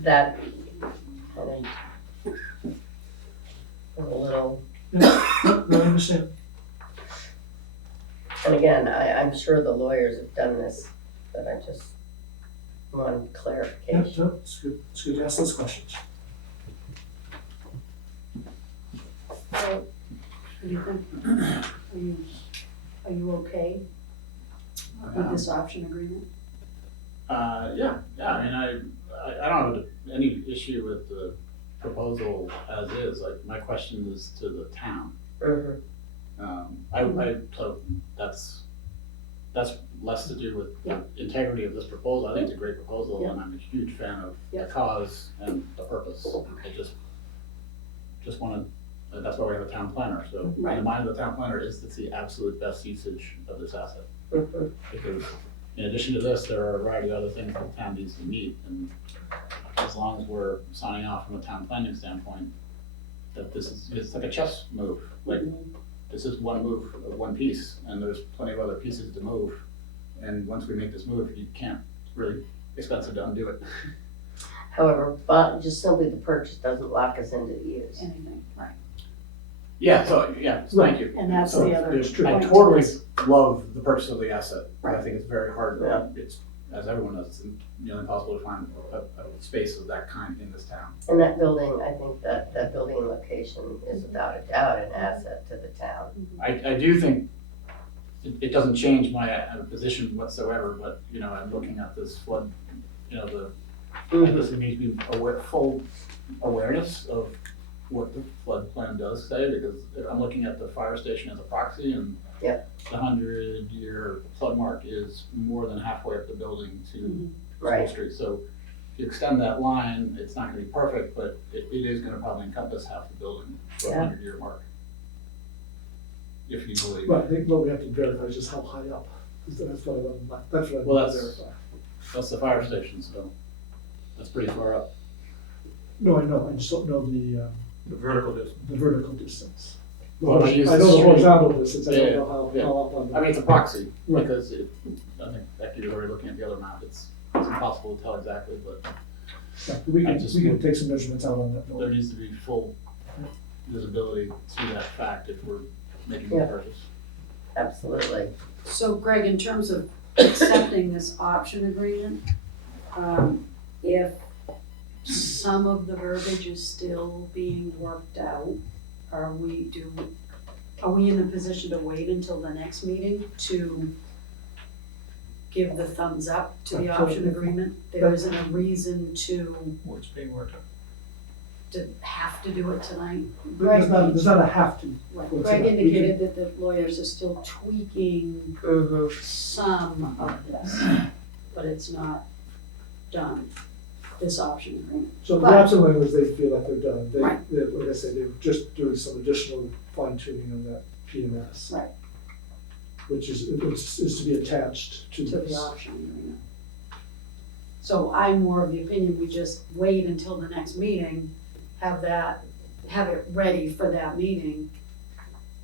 that kind of a little, No, I understand. and again, I'm sure the lawyers have done this, but I just want Yeah, clarification. no, it's good to ask those questions. What do you think? Are you okay with this option agreement? Yeah, I mean, I don't have any issue with the proposal as is, like, my question is to the town. Mhm. So that's less to do with the integrity of this proposal. I think it's a great proposal, and I'm a huge fan of the cause and the purpose. I just wanna, that's why we have a town planner, so Right. the mind of the town planner is to see absolute best usage of this asset. Mhm. Because in addition to this, there are a variety of other things that the town needs to meet, and as long as we're signing off from a town planning standpoint, that it's like a chess move, like, this is one move, one piece, and there's plenty of other pieces to move, and once we make this move, you can't really expensive to undo it. However, but just simply the purchase doesn't lock us into the use. Anything, right? Yeah, so, thank you. And that's So, the other it's true. I point to totally this. love the purchase of the asset, but I Right. think it's very hard, Yeah. it's, as everyone knows, it's nearly impossible to find a space of that kind in this town. And that building, I think that building and location is without a doubt an asset to the town. I do think it doesn't change my position whatsoever, but, I'm looking at this flood, this needs to be full awareness of what the flood plan does say, because I'm looking at the fire station as a proxy, and Yep. the 100-year flood mark is more than halfway up the building to School Right. Street. So if you extend that line, it's not gonna be perfect, but it is gonna probably encompass half the building for a Yeah. 100-year mark. If you believe. But I think what we have to verify is just how high up, because that's what I want, that's what I Well, want to that's- verify. That's the fire station, so that's pretty far up. No, I know, I just don't know the The vertical distance. The Well, I hor- use I the know the street. horizontal distance, I Yeah, don't know yeah. how up on the. I mean, it's a proxy, Right. because I think Becky was already looking at the other map, it's impossible to tell exactly, but Yeah, we I can, just- we can take some measurements out on that there building. needs to be full visibility to that fact if we're making the Yeah. purchase. absolutely. So Greg, in terms of accepting this option agreement, if some of the verbiage is still being worked out, are we in the position to wait until the next meeting to give the thumbs up to the option agreement? There isn't a reason to What's being worked on? have to do it tonight. There's not a have to. Right. Well, Greg tonight. indicated that the lawyers are still tweaking some of this, but it's not done, this option agreement. So the But- option language, they feel like they're done. Right. Like I said, they're just doing some additional fine tuning on that PMS. Right. Which is to be attached to To this. the option agreement. So I'm more of the opinion we just wait until the next meeting, have it ready for that meeting,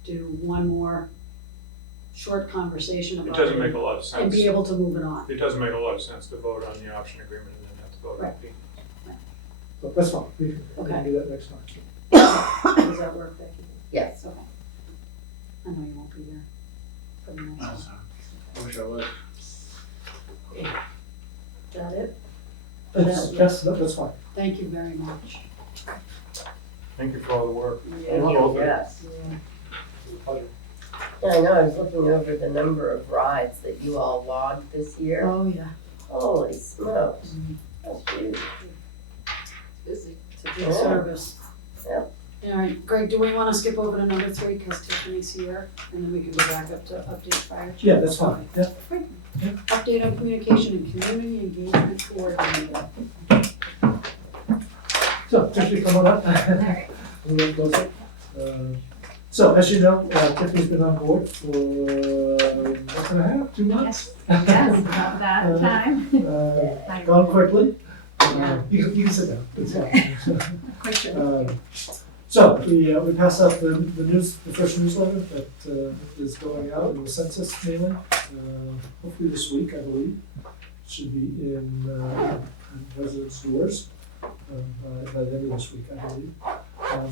do one more short conversation It about doesn't it, make a lot of and sense. be able to move it on. It doesn't make a lot of sense to vote on the option agreement and then have to vote on Right. the fee. So that's fine, we can Okay. do that next time. Does that work, Becky? Yes. Okay. I know you won't be here for the next one. I wish I would. Is that it? That's fine. Thank you very much. Thank you for all the work. Thank you, yes. Pleasure. Yeah, I know, I was looking over the number of rides that you all logged this year. Oh, yeah. Holy smokes, that's huge. Busy. It's a good Yeah. service. Yep. All right, Greg, do we wanna skip over to number 3, cause Tiffany's here, and then we can go back up to update fire chief? Yeah, that's fine, yeah. Update on communication and community engagement coordinator. So, Tiffany, come on up. A little closer. So, as you know, Tiffany's been on board for month and a half, 2 months. Yes, about that time. Gone quickly. Yeah. You can sit down, it's fine. Quick trip. So, we passed out the first newsletter that is going out in the census mailing, hopefully this week, I believe. Should be in residents' doors by the end of this week, I believe.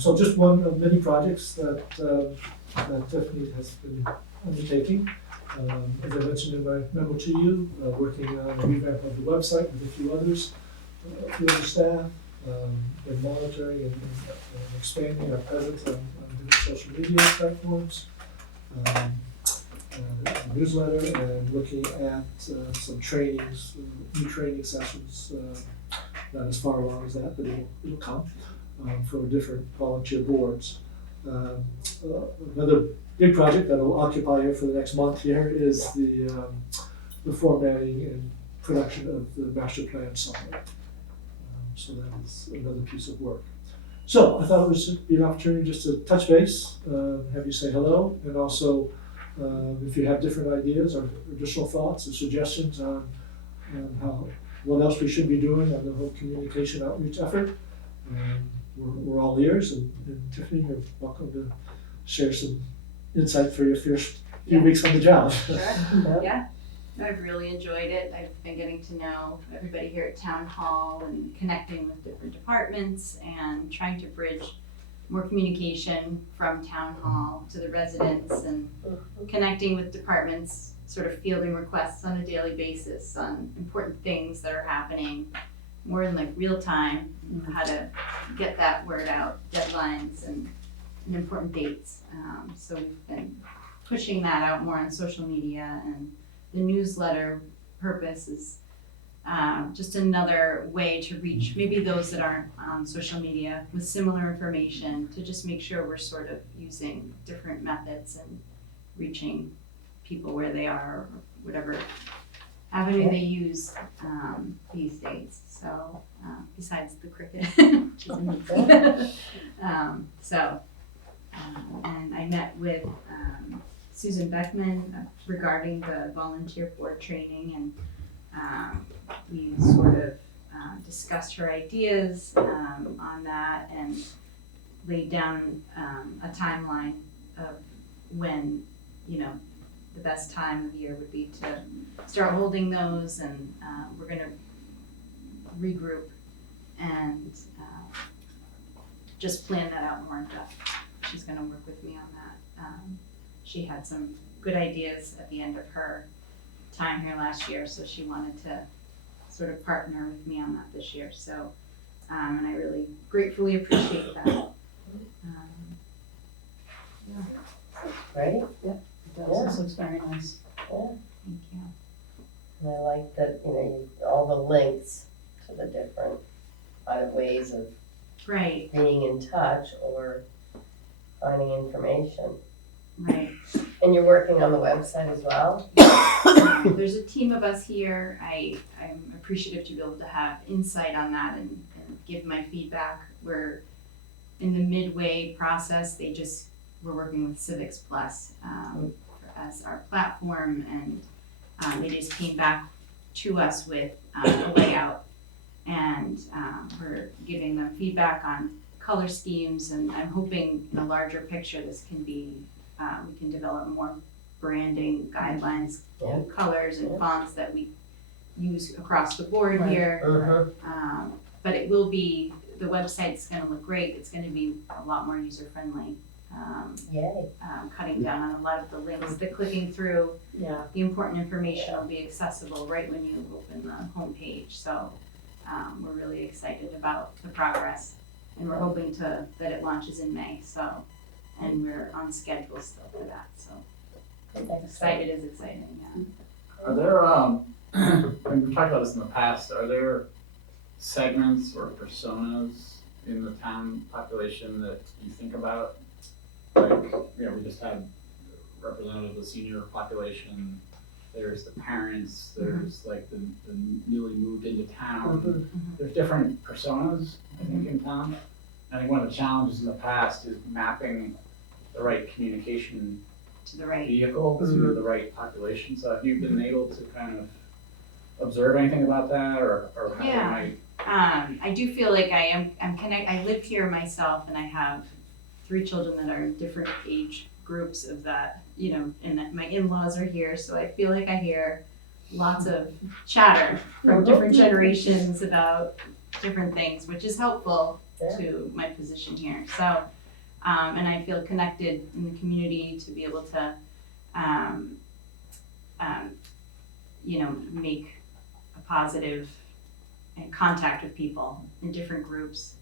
So just one of many projects that Tiffany has been undertaking. As I mentioned in my memo to you, working on a revamp of the website with a few others, a few other staff, and monitoring and expanding our presence on different social media platforms, newsletter, and looking at some trainings, new training sessions, not as far along as that, but it'll come for different volunteer boards. Another big project that will occupy you for the next month here is the formatting and production of the master plan software. So that is another piece of work. So I thought it would be an opportunity just to touch base, have you say hello, and also if you have different ideas or additional thoughts or suggestions on what else we should be doing on the whole communication outreach effort. We're all ears, and Tiffany, you're welcome to share some insight for your first few weeks on the job. Sure, yeah. I've really enjoyed it. I've been getting to know everybody here at Town Hall and connecting with different departments and trying to bridge more communication from Town Hall to the residents and connecting with departments, sort of fielding requests on a daily basis on important things that are happening more in like real time, how to get that word out, deadlines and important dates. So we've been pushing that out more on social media, and the newsletter purpose is just another way to reach maybe those that aren't on social media with similar information, to just make sure we're sort of using different methods and reaching people where they are, or whatever avenue they use these days. So besides the cricket, which is a neat thing. And I met with Susan Beckman regarding the volunteer board training, and we sort of discussed her ideas on that and laid down a timeline of when, the best time of year would be to start holding those, and we're gonna regroup and just plan that out more in depth. She's gonna work with me on that. she had some good ideas at the end of her time here last year, so she wanted to sort of partner with me on that this year, so, and I really gratefully appreciate that. Right? It does, this looks very nice. Thank you. And I like that, all the links to the different either ways of Right, being in touch or finding information. right. And you're working on the website as well? There's a team of us here. I'm appreciative to be able to have insight on that and give my feedback. We're in the midway process. We're working with Civics Plus as our platform, and they just came back to us with a layout, and we're giving them feedback on color schemes, and I'm hoping in a larger picture this can be, we can develop more branding guidelines, Yeah. colors and fonts that we use across the board Right. here. But it will be, the website's gonna look great. It's gonna be a lot more user-friendly. Yay. Cutting down on a lot of the links, the clicking through, Yeah. the important information will be accessible right when you open the homepage. So we're really excited about the progress, and we're hoping that it launches in May. So, and we're on schedule still for that. So excited is exciting. Yeah. Are there, and we've talked about this in the past, are there segments or personas in the town population that you think about? Like, we just had representative of the senior population, there's the parents, there's like the newly moved into town. There's different personas, I think, in town. I think one of the challenges in the past is mapping the right communication To the right. vehicle to the right population. So have you been able to kind of observe anything about that, or how Yeah. might? I do feel like I live here myself, and I have 3 children that are in different age groups of that, and that my in-laws are here, so I feel like I hear lots of chatter from different generations about different things, which is helpful to my position here. So, and I feel connected in the community to be able to, make a positive contact with people in different groups.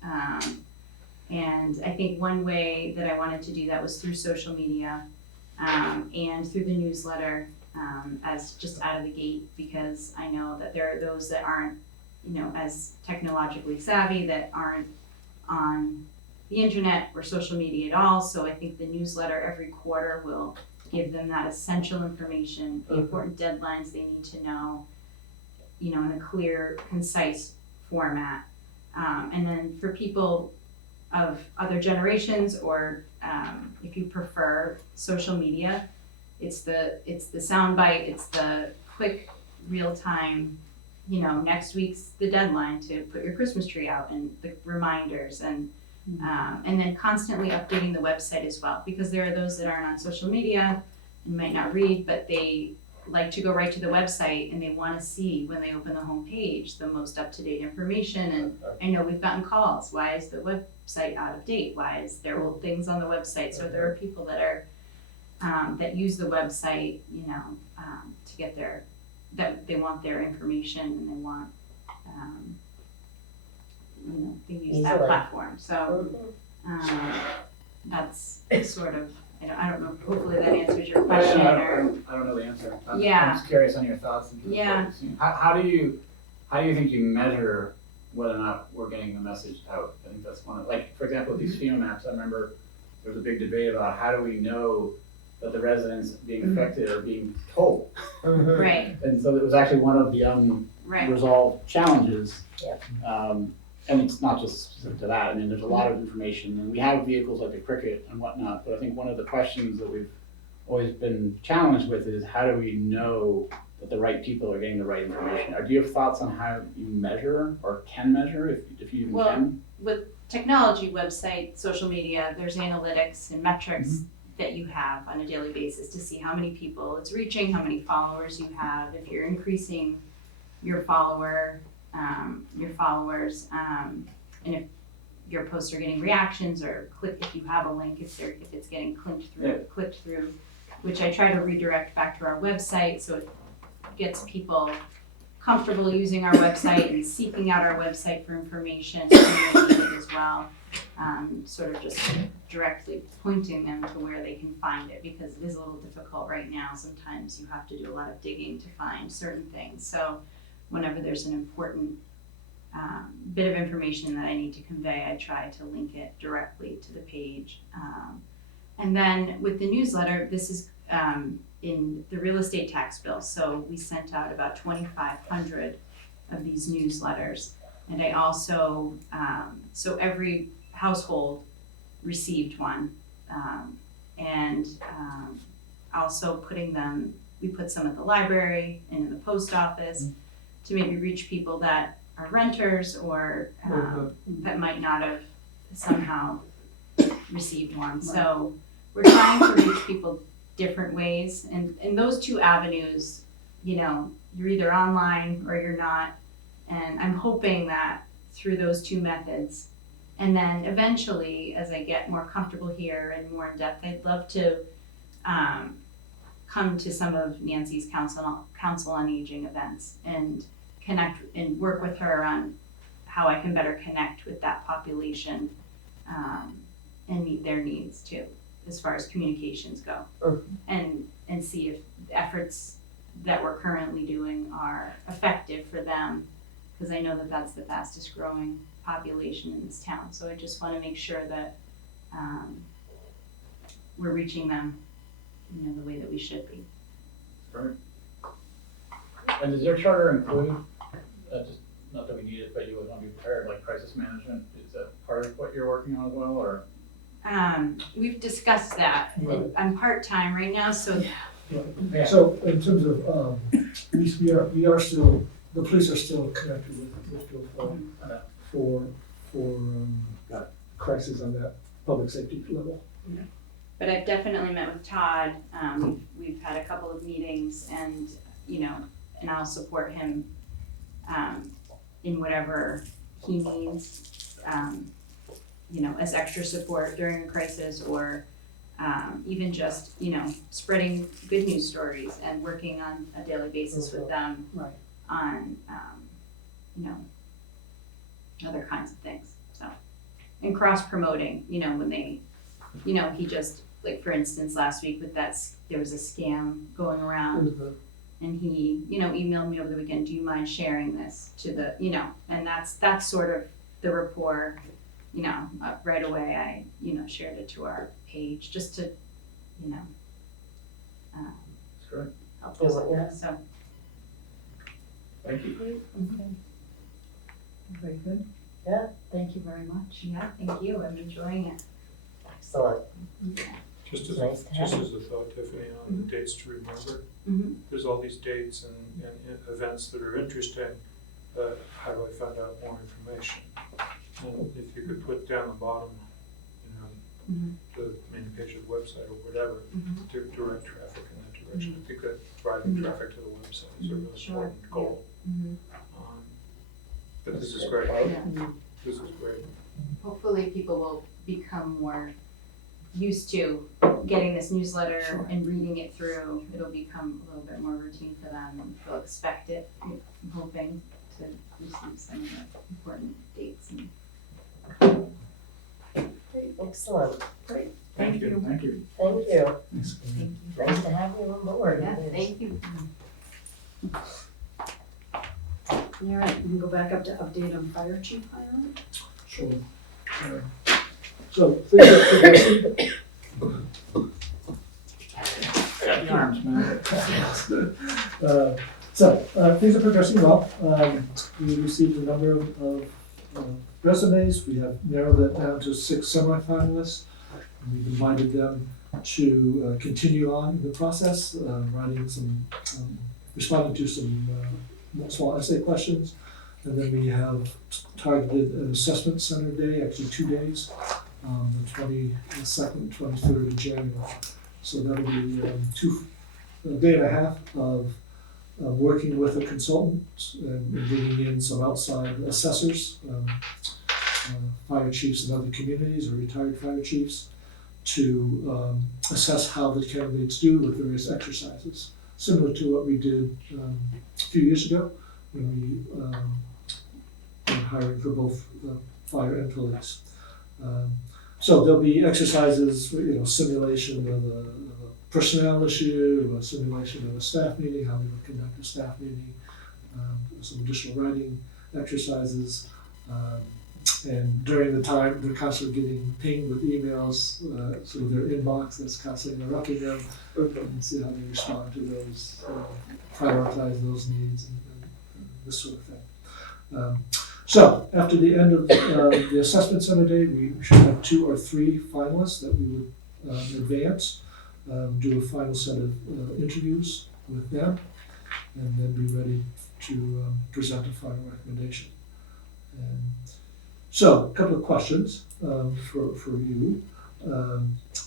And I think one way that I wanted to do that was through social media, and through the newsletter, as just out of the gate, because I know that there are those that aren't, as technologically savvy, that aren't on the internet or social media at all. So I think the newsletter every quarter will give them that essential information, the important deadlines they need to know, in a clear, concise format. And then for people of other generations, or if you prefer social media, it's the soundbite, it's the quick, real time, next week's the deadline to put your Christmas tree out, and the reminders, and then constantly updating the website as well, because there are those that aren't on social media and might not read, but they like to go right to the website, and they want to see when they open the homepage the most up-to-date information. And I know we've gotten calls, why is the website out of date? Why is there old things on the website? So there are people that are that use the website, to get that they want their information, and they want they use that Easily. platform. So that's sort of, I don't know, hopefully that answers your question. I Or don't know the answer. I'm just curious on your thoughts. Yeah. How do you think you measure whether or not we're getting the message out? I think that's one of, like, for example, with these FEMA maps, I remember there was a big debate about how do we know that the residents being affected are being told. Right, And so it was actually one of the right. unresolved challenges. Yeah. And it's not just specific to that. I mean, there's a lot of information, and we have vehicles like the Cricket and whatnot, but I think one of the questions that we've always been challenged with is how do we know that the right people are getting the right information? Or do you have thoughts on how you measure, or can measure, if you even Well, can? With technology, website, social media, there's analytics and metrics that you have on a daily basis to see how many people it's reaching, how many followers you have, if you're increasing your followers, and if your posts are getting reactions, or if you have a link, if it's getting clicked through. which I try to redirect back to our website, so it gets people comfortable using our website and seeking out our website for information as well. Sort of just directly pointing them to where they can find it, because it is a little difficult right now. Sometimes you have to do a lot of digging to find certain things. So whenever there's an important bit of information that I need to convey, I try to link it directly to the page. And then with the newsletter, this is in the real estate tax bill. So we sent out about 2,500 of these newsletters. And I also, so every household received one. Also putting them, we put some at the library and in the post office to maybe reach people that are renters or that might not have somehow received one. So we're trying to reach people different ways. And in those two avenues, you know, you're either online or you're not. And I'm hoping that through those two methods, and then eventually, as I get more comfortable here and more in depth, I'd love to come to some of Nancy's Council on Aging events and connect and work with her on how I can better connect with that population and meet their needs too, as far as communications go, and see if the efforts that we're currently doing are effective for them, because I know that that's the fastest growing population in this town. So I just want to make sure that we're reaching them, you know, the way that we should be. Right. And does your charter include, just not that we need it, but you would want to be prepared, like crisis management? Is that part of what you're working on as well, or? We've discussed that. Right. I'm part-time right now, so Yeah. So in terms of, we are still, the police are still connected with Guilford for crisis on that public safety level. but I've definitely met with Todd. We've had a couple of meetings, and you know, and I'll support him in whatever he needs, you know, as extra support during a crisis, or even just, you know, spreading good news stories and working on a daily basis with them on, you know, other kinds of things. So, and cross promoting, you know, when they, you know, he just, like for instance, last week with that, there was a scam going around, and he, you know, emailed me over the weekend, do you mind sharing this to the, you know, and that's sort of the rapport, you know, right away I, you know, shared it to our page just to, you know, That's great. help those out. So. Thank you. Okay. Very good. Yeah. Thank you very much. Yeah, thank you. I'm enjoying it. Excellent. Just as, Nice to have just as a thought, Tiffany, on the dates to remember, Mm-hmm. there's all these dates and events that are interesting, but how do I find out more information? And if you could put down the bottom, you know, Mhm. the main page of the website or whatever, Mhm. to direct traffic in that direction. I think that driving Mhm. traffic to the website is a really Sure. important goal. Mm-hmm. But this is Good great, point. Yeah. this is great. Hopefully people will become more used to getting this newsletter and reading it through. It'll become a little bit more routine for them, and they'll expect it. I'm hoping to receive some of the important dates. And Great, excellent. Thank you. Thank you. Thank you. Thanks. Nice to have you on board. yeah, thank you. All right, we can go back up to update on fire chief hiring. Sure. So things are progressing. Got the arms, man. Things are progressing well. We received a number of resumes. We have narrowed that down to 6 semifinalists. And we've invited them to continue on in the process, writing some, responding to some small essay questions. And then we have targeted an assessment center day, actually 2 days, the 22nd and 23rd of January. So that'll be a day and a half of working with a consultant and bringing in some outside assessors, fire chiefs in other communities or retired fire chiefs, to assess how the candidates do with various exercises, similar to what we did a few years ago when we were hiring for both fire and police. So there'll be exercises, simulation of a personnel issue, a simulation of a staff meeting, how they would conduct a staff meeting, some additional writing exercises. And during the time, they're constantly getting pinged with emails, sort of their inbox that's constantly interrupting them, and see how they respond to those, prioritize those needs and this sort of thing. So after the end of the assessment center day, we should have 2 or 3 finalists that we would advance, do a final set of interviews with them, and then be ready to present a final recommendation. And so, a couple of questions for you.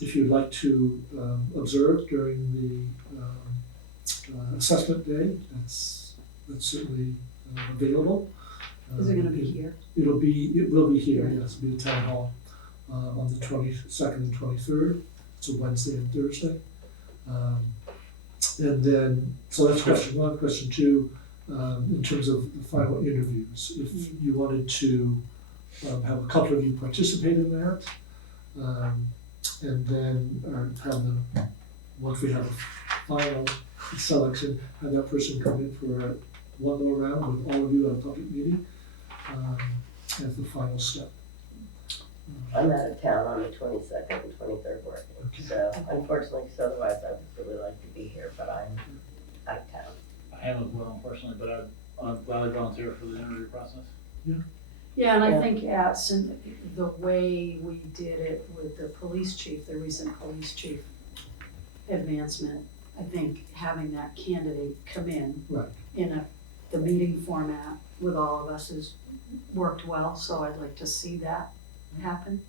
If you'd like to observe during the assessment day, that's certainly available. Is it gonna be here? It will be here, yes, it'll be at Town Hall on the 22nd and 23rd. It's a Wednesday and Thursday. And then, so that's question 1. Question 2, in terms of the final interviews, if you wanted to have a couple of you participate in that, and then have once we have a final selection, have that person come in for one more round with all of you at a public meeting as the final step. I'm out of town on the 22nd and 23rd working, Okay. so unfortunately, because otherwise I would really like to be here, but I'm out of town. I am as well, unfortunately, but I'm glad I volunteered for the interview process. Yeah, and I Yeah. think the way we did it with the police chief, the recent police chief advancement, I think having that candidate come in Right. in the meeting format with all of us has worked well, so I'd like to see that happen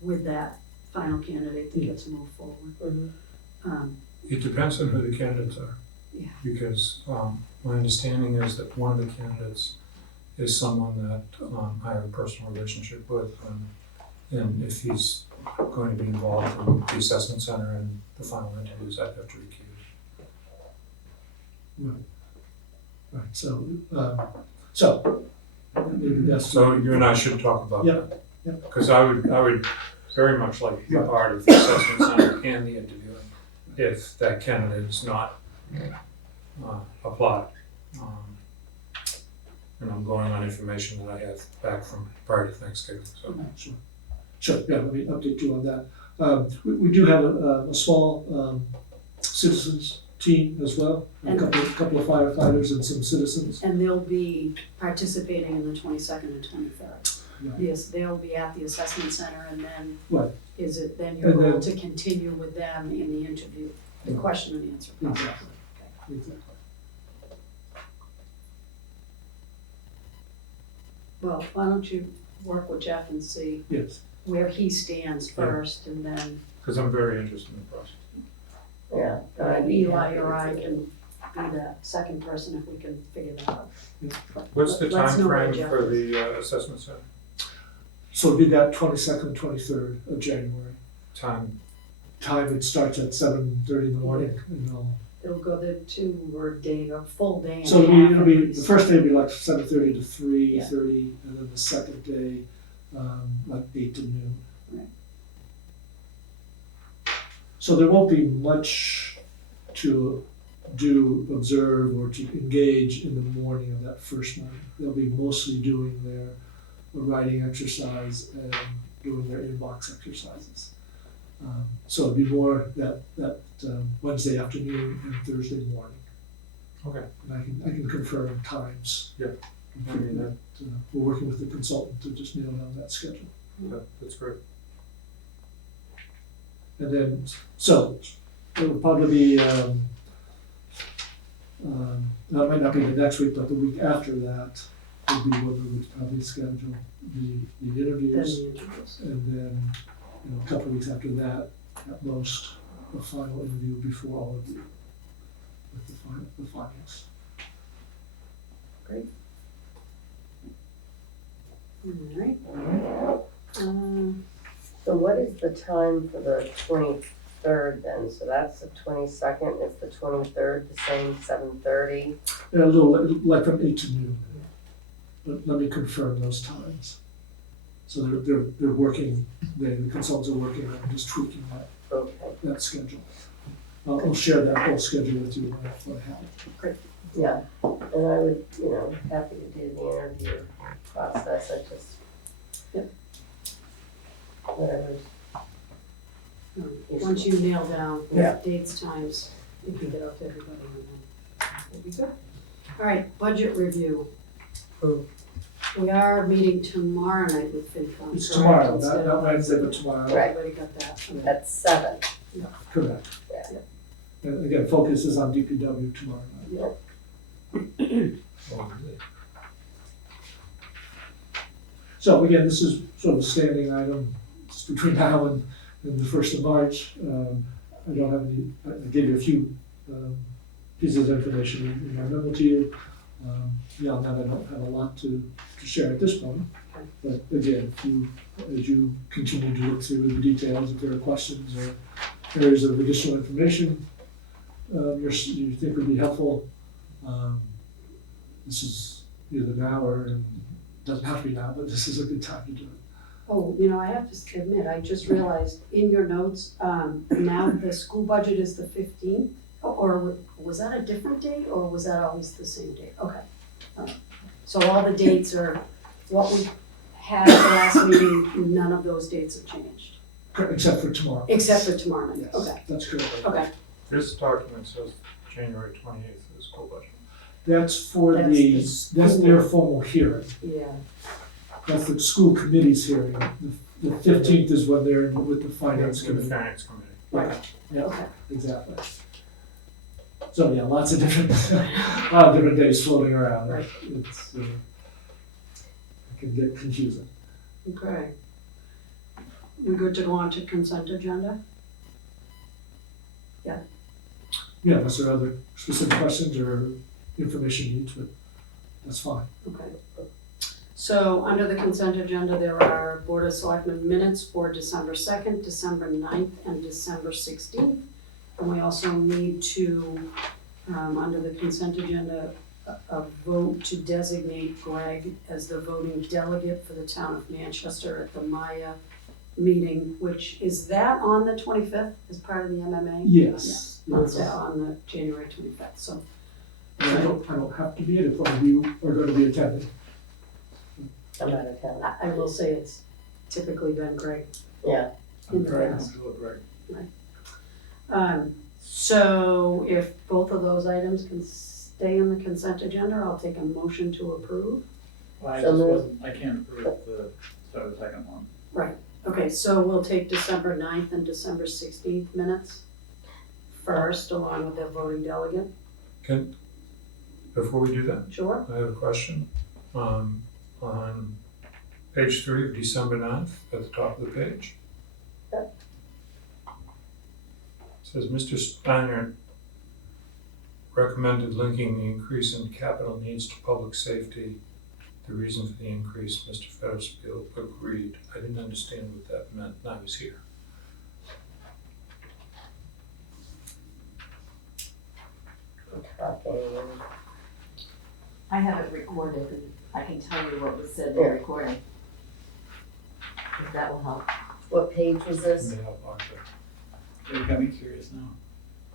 with that final candidate that gets moved forward. Mm-hmm. It depends on who the candidates are. Yeah. Because my understanding is that one of the candidates is someone that I have a personal relationship with, and if he's going to be involved in the assessment center and the final interviews, I'd have to recuse. Right, so maybe that's. So you and I should talk about Yeah, that. yeah. Because I would very much like to be part of the assessment center and the interviewing if that candidate is not applied. And I'm going on information that I have back from prior to Thanksgiving, so. Sure, yeah, let me update you on that. We do have a small citizens team as well, a couple of firefighters and some citizens. And they'll be participating in the 22nd and 23rd. Right. Yes, they'll be at the assessment center, and then Right. is it then your And goal then- to continue with them in the interview, the Yeah. question and answer process? Exactly. Exactly. Well, why don't you work with Jeff and see Yes, where he stands first, and then Because I'm very interested in the process. Yeah. Eli or I can be that second person if we can figure that out. What's the Let's time know where frame Jeff for is. the assessment center? so it'll be that 22nd, 23rd of January. Time, Time, it starts at 7:30 in the morning, It'll go the 2 or a full day and so a half. it'll be, at the least. first day will be like 7:30 to 3:30, and then the second day, like 8 to noon. Right. So there won't be much to do, observe, or to engage in the morning of that first night. They'll be mostly doing their writing exercise and doing their inbox exercises. So it'd be more that Wednesday afternoon and Thursday morning. okay. And I can confirm times. Yeah. I mean, That, we're working with the consultant to just nail down that schedule. That's great. And then, so, it'll probably be, that might not be the next week, but the week after that would be when we would probably schedule the Then interviews. the interviews. And then, a couple of weeks after that, at most, a final interview before all of you with the finals. All right. So what is the time for the 23rd then? So that's the 22nd, it's the 23rd, the same 7:30? A little, like from 8 to noon. But let me confirm those times. So they're working, the consultants are working on just tweaking Okay. that schedule. I'll share that whole schedule with you when I have it. Yeah, and I would, happy to do the interview process, I just. Yep. Whatever. Once you nail down Yeah. dates, times, you can get out to everybody and then we'll be good. All right, budget review. Hmm. We are meeting tomorrow night with FinCom. It's correct? tomorrow, Instead not of- Wednesday, but tomorrow. Right. Everybody got that? Okay. At 7. Correct. Yeah. And again, focus is on DPW tomorrow night. So again, this is sort of a standing item, just between now and the 1st of March. I don't have any, I gave you a few pieces of information in my memo to you. Beyond that, I don't have a lot to share at this point. But again, as you continue to look through the details, if there are questions or areas of additional information you think would be helpful, this is either now or, and doesn't have to be now, but this is a good time to do it. Oh, I have to admit, I just realized in your notes, now the school budget is the 15th? Or was that a different date, or was that always the same date? Okay. All right. So all the dates are what we had at the last meeting, none of those dates have changed, Except for tomorrow. except for tomorrow night. Yes, Okay, that's correct. okay. This document says January 28th for the school budget. That's for That's the, the that's their school. formal hearing. Yeah, That's the school committee's hearing. The 15th is when they're in with the finance To the committee. finance committee. right, Yeah, okay. exactly. So yeah, lots of different, a lot of different days floating around. Right. It's, it can get confusing. Okay. We good to go on to consent agenda? Yeah, unless there are other specific questions or information you need, but that's fine. Okay. So under the consent agenda, there are Board of Selectmen minutes for December 2nd, December 9th, and December 16th. And we also need to, under the consent agenda, a vote to designate Greg as the voting delegate for the town of Manchester at the Maya meeting, which, is that on the 25th as part of the MMA? Yes. Yeah, Yes. on the January 25th, so. I don't have to be it if one of you are going to be attending. I'm out of town. I will say it's typically been Greg. Yeah. In I'm the very past. comfortable with Greg. So if both of those items can stay in the consent agenda, I'll take a motion to approve. Well, I So just moved. wasn't, I can't approve the, start the second one. Right, okay, so we'll take December 9th and December 16th minutes first, along with the voting delegate. Before we do that, Sure? I have a question. On page 3 of December 9th, at the top of the page. Yep. It says, Mr. Steiner recommended linking the increase in capital needs to public safety. The reason for the increase, Mr. Fetterspiel agreed. I didn't understand what that meant, and I was here. I have it recorded and I can tell you what was said in the Yeah. recording. If that will help. What page was this? Mail Arthur. You got me curious now.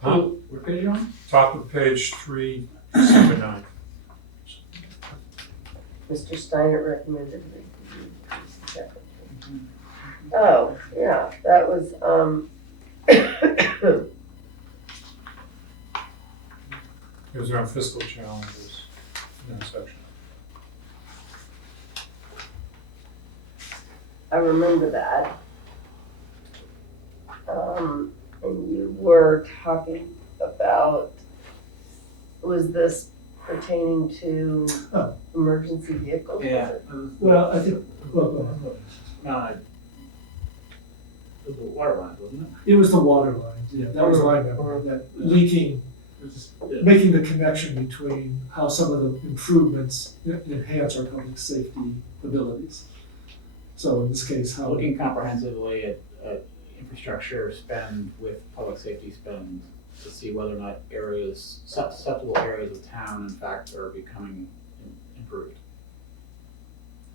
Huh? What page are you on? Top of page 3, December 9th. Mr. Steiner recommended. Oh, yeah, that was, It was around fiscal challenges in that section. I remember that. And you were talking about, was this pertaining to Oh. emergency vehicles? Well, I think, well, go ahead. It was the water line, wasn't it? It was the water line, yeah, that was my memory, that leaking, It was just, yeah. making the connection between how some of the improvements enhance our public safety abilities. So in this case, how. Looking comprehensively at infrastructure spend with public safety spend to see whether or not areas, susceptible areas of town, in fact, are becoming improved.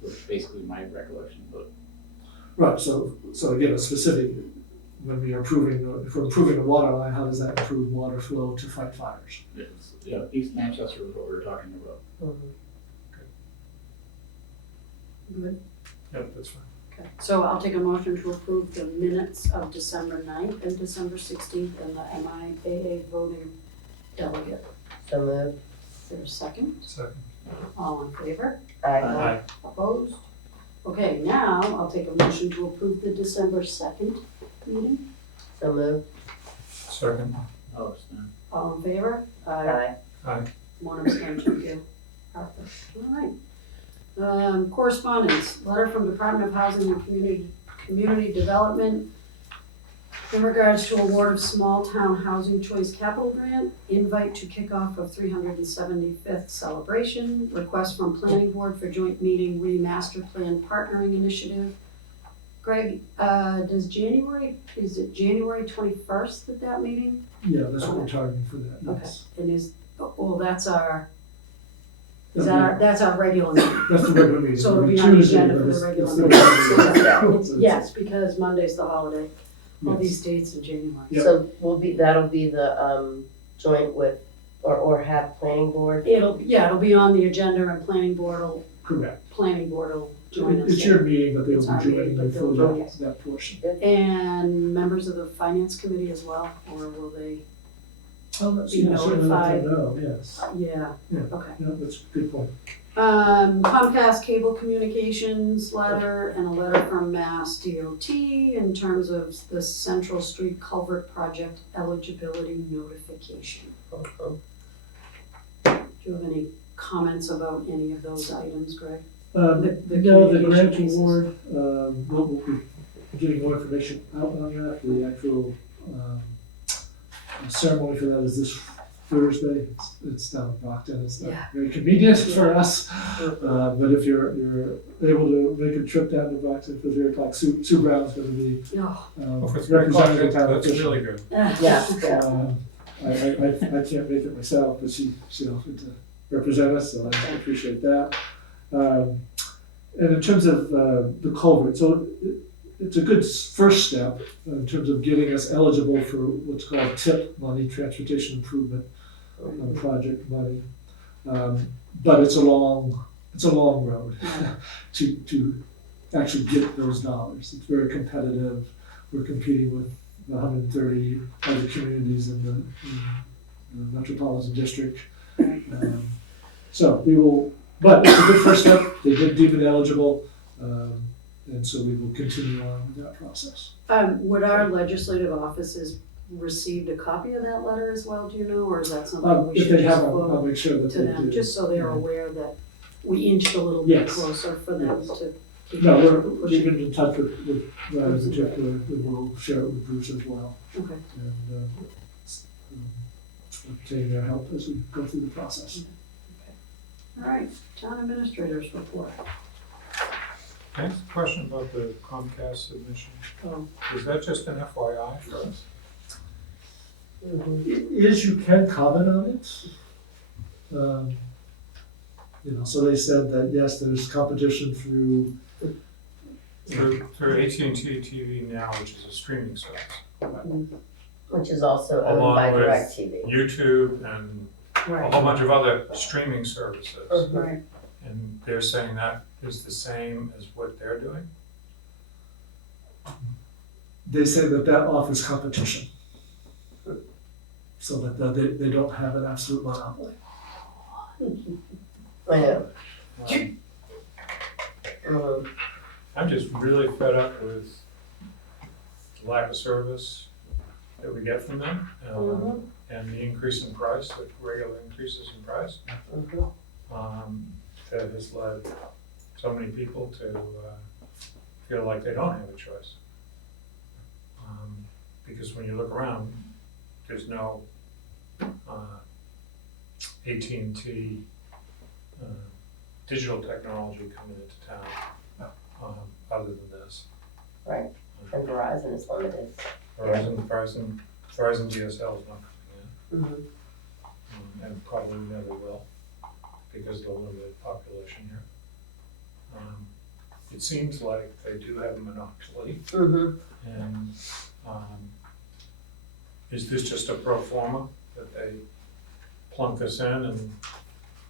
Was basically my recollection, but Right, so again, a specific, when we are improving, if we're improving the water line, how does that improve water flow to fight fires? it's, East Manchester is what we were talking about. Good. Yep, that's fine. Okay, so I'll take a motion to approve the minutes of December 9th and December 16th and the MIAA voting delegate. So moved. Is there a second? Second. All in favor? Aye. Opposed? Okay, now I'll take a motion to approve the December 2nd meeting. So moved. Second. Oh, it's done. All in favor? Aye. Aye. One abstention, Gil. Arthur. All right. Correspondence, letter from Department of Housing and Community Development in regards to award of small town housing choice capital grant, invite to kickoff of 375th celebration, request from planning board for joint meeting remaster plan partnering initiative. Greg, is it January 21st that meeting? Yeah, that's what we're targeting for that, yes. And that's our regular meeting. That's the regular meeting. So it'll be It'll on the Tuesday, agenda but for the it's regular the meeting. regular meeting. Yes, because Monday's the holiday, all Yes. these dates in January. Yep. So that'll be the, joint with, or have planning board? It'll be on the agenda and planning board will Correct. join us. It's your meeting, but they'll It's our be joining meeting, you but for they'll that portion. And members of the finance committee as well, or will they? Oh, that's, Be yeah, certainly let notified. them know, yes. Yeah, Yeah. okay. Yeah, that's a good point. Comcast Cable Communications letter and a letter from Mass DOT in terms of the Central Street Culvert Project eligibility notification. Mhm. Do you have any comments about any of those items, Greg? The No, the communication grant pieces. award, we'll be getting more information out on that. The actual ceremony for that is this Thursday. It's down in Brockton. It's not Yeah. very convenient for us. But if you're able to make a trip down to Brockton for 3 o'clock, Sue Brown's gonna be Oh. Well, for 3 o'clock, representing the town that's official. really good. Yeah, I can't make it myself, but she offered to represent us, so I appreciate that. And in terms of the culvert, so it's a good first step in terms of getting us eligible for what's called TIP money, Transportation Improvement Project money. But it's a long road to actually get those dollars. It's very competitive. We're competing with the 130 other communities in the metropolitan district. So we will, but it's a good first step. They did deem it eligible, and so we will continue on with that process. Would our legislative offices received a copy of that letter as well, do you know, or is that something we If should they just haven't, I'll forward make sure that to they them, do. just so they're aware that we inched a little bit Yes. closer for them Yes. to keep No, we're pushing? keeping in touch with Ryan in particular, and we'll share it with Bruce as well, Okay. and obtain their help as we go through the process. All right, town administrators report. Can I ask a question about the Comcast submission? Oh. Is that just an FYI for us? Mhm. It is, you can comment on it. So they said that, yes, there's competition through, Through AT&T TV Now, which is a streaming service, Which is also owned Along by with DirecTV. YouTube and a whole bunch of other streaming services. Right. And they're saying that is the same as what they're doing? they say that offers competition. So that they don't have an absolute monopoly. I know. I'm just really fed up with the lack of service that we get from them, and the increase in price, the regular increases in price, that has led so many people to feel like they don't have a choice. Because when you look around, there's no AT&T digital technology coming into town other than this. Right. and Verizon is limited. Verizon DSL is not coming Mhm. in, and probably never will, because of the limited population here. It seems like they do have a monopoly, Mhm. and, is this just a pro forma that they plunk this in and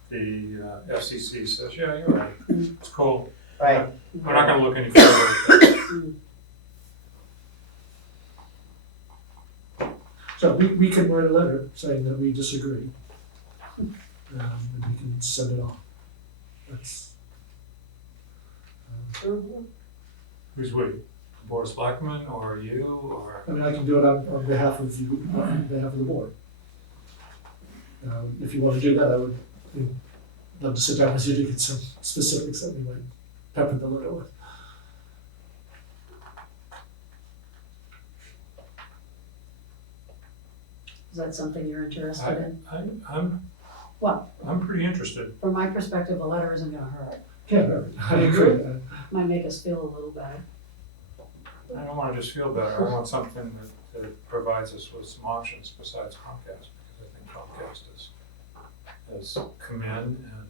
the FCC says, yeah, you're right, it's cool. Right. We're not gonna look any further at that. So we can write a letter saying that we disagree. And we can send it off. That's. Mhm. Who's we? The Board of Selectmen, or you, or? I mean, I can do it on behalf of you, on behalf of the board. If you want to do that, I would love to sit down with you to get some specifics that we might pepper the letter with. Is that something you're interested in? I'm pretty interested. From my perspective, a letter isn't gonna hurt. Yeah, I agree. Might make us feel a little better. I don't wanna just feel better, I want something that provides us with some options besides Comcast, because I think Comcast has come in and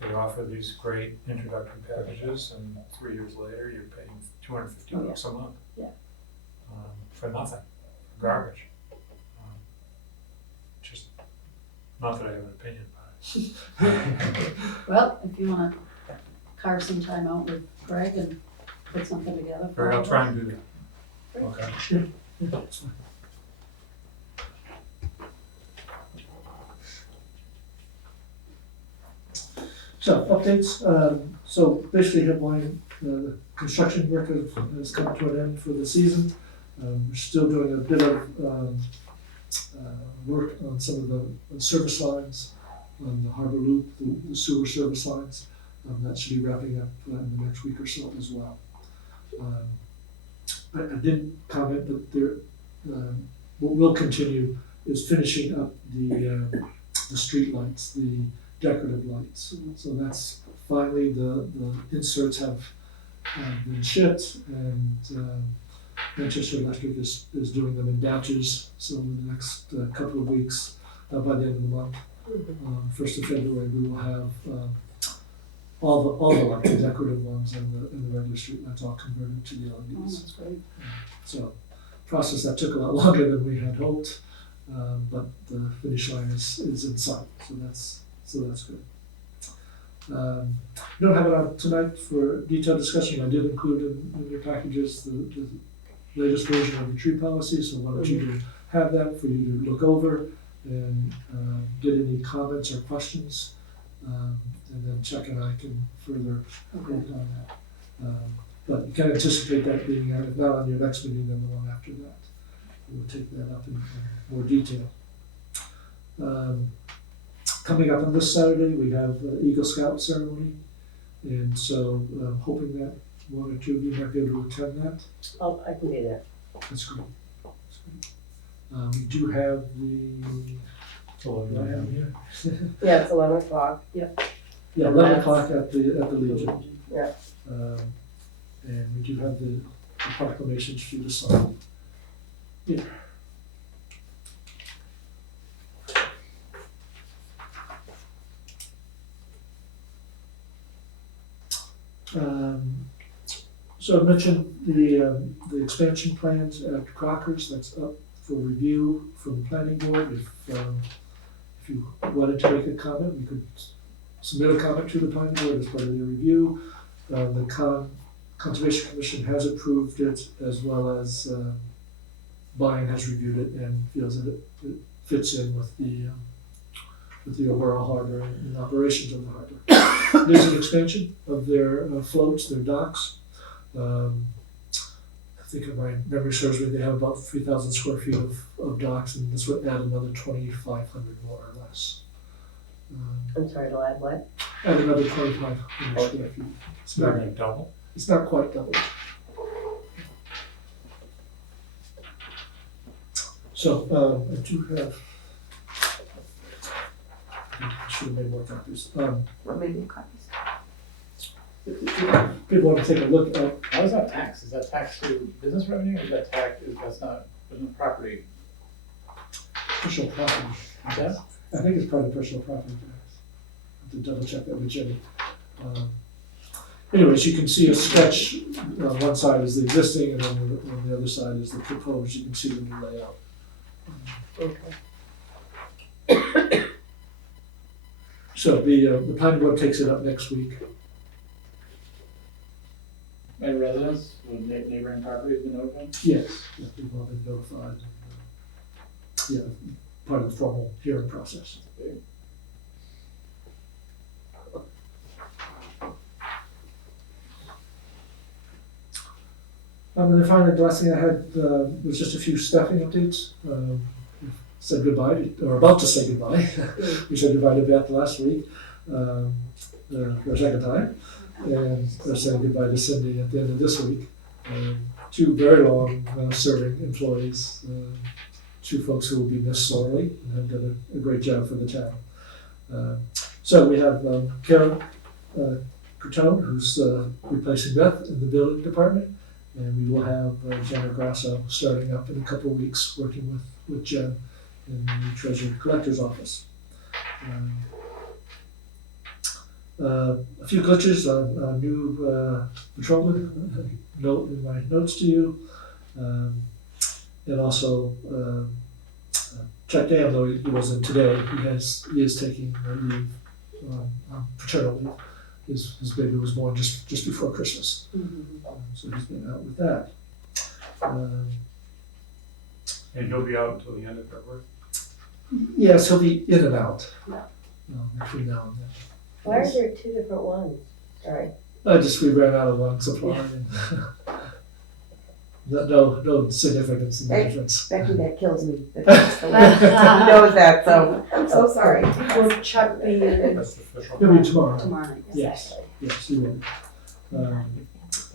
they offer these great introductory packages, and 3 years later, you're paying $250 a month. Yeah. For nothing, for garbage. Just, not that I have an opinion about it. Well, if you wanna carve some time out with Greg and put something together for I'll all of try us. and do that. Okay. Yeah, that's fine. So, updates, so basically headline, the construction work has come to an end for the season. We're still doing a bit of, work on some of the service lines, on the harbor loop, the sewer service lines. That should be wrapping up in the next week or so as well. I did comment that there, what will continue is finishing up the street lights, the decorative lights. So that's finally, the inserts have been shipped, and Manchester Electric is doing them in batches. So in the next couple of weeks, by the end of the month, 1st of February, we will have all the lights, the decorative ones and the regular street lights all converted to the Oh, LEDs. that's great. So, process that took a lot longer than we had hoped, but the finish line is in sight, so that's good. We don't have it on tonight for detailed discussion. I did include in your packages the latest version of the tree policy, so I wanted you to have that for you to look over and get any comments or questions. And then Chuck and I can further work on that. But you can anticipate that being, if not on your next meeting, then the one after that. We'll take that up in more detail. Coming up on this Saturday, we have Eagle Scout ceremony. And so I'm hoping that one or two of you might be able to attend that. Oh, I can be there. That's great. That's great. We do have the, what do I have here? Yeah, it's 11 o'clock. Yeah, 11 o'clock at the Legion. Yeah. And we do have the proclamations for you to sign. Yeah. So I mentioned the expansion plans at Crocker's. That's up for review from the planning board. If you wanted to make a comment, we could submit a comment to the planning board as part of the review. The Conservation Commission has approved it, as well as Brian has reviewed it and feels that it fits in with the overall harbor and operations of the harbor. There's an expansion of their floats, their docks. I think if my memory serves me, they have about 3,000 square feet of docks, and this would add another 2,500 more or less. I'm sorry, to add what? Add another 2,500 square feet. It's They're not, gonna double? it's not quite double. So, I do have, I should have made more copies. What made you copies? people want to take a look at, How is that taxed? Is that taxed to business revenue or is that that's not, there's no property? personal property. Is that? I think it's part of personal property tax. I have to double check that with Jenny. Anyways, you can see a sketch, on one side is the existing, and then on the other side is the proposed, you can see the new layout. Okay. So the planning board takes it up next week. And residents, with neighboring properties been notified? Yes, yeah, people have been notified. Yeah, part of the formal hearing process. And then finally, the last thing I had was just a few staffing updates. Said goodbye, or about to say goodbye. We said goodbye to Beth last week, for a second time. And we're saying goodbye to Cindy at the end of this week. Two very long serving employees, two folks who will be missed sorely and have done a great job for the town. So we have Karen Cretone, who's replacing Beth in the building department. And we will have Jenna Grasso starting up in a couple of weeks, working with Jen in the Treasury Collector's office. A few glitches on new patrolman note in my notes to you. And also Chuck Dam, though he wasn't today, he is taking leave, paternal leave. His baby was born just before Christmas, so he's been out with that. And he'll be out until the end of February? Yes, he'll be in and out between now and then. Why are there two different ones? Sorry. We ran out of one supply. And no significance in the difference. Becky, that kills me. That's the way he knows that, so I'm so sorry. Will Chuck be in That's official. He'll be tomorrow. tomorrow night? Yes, yes, he will.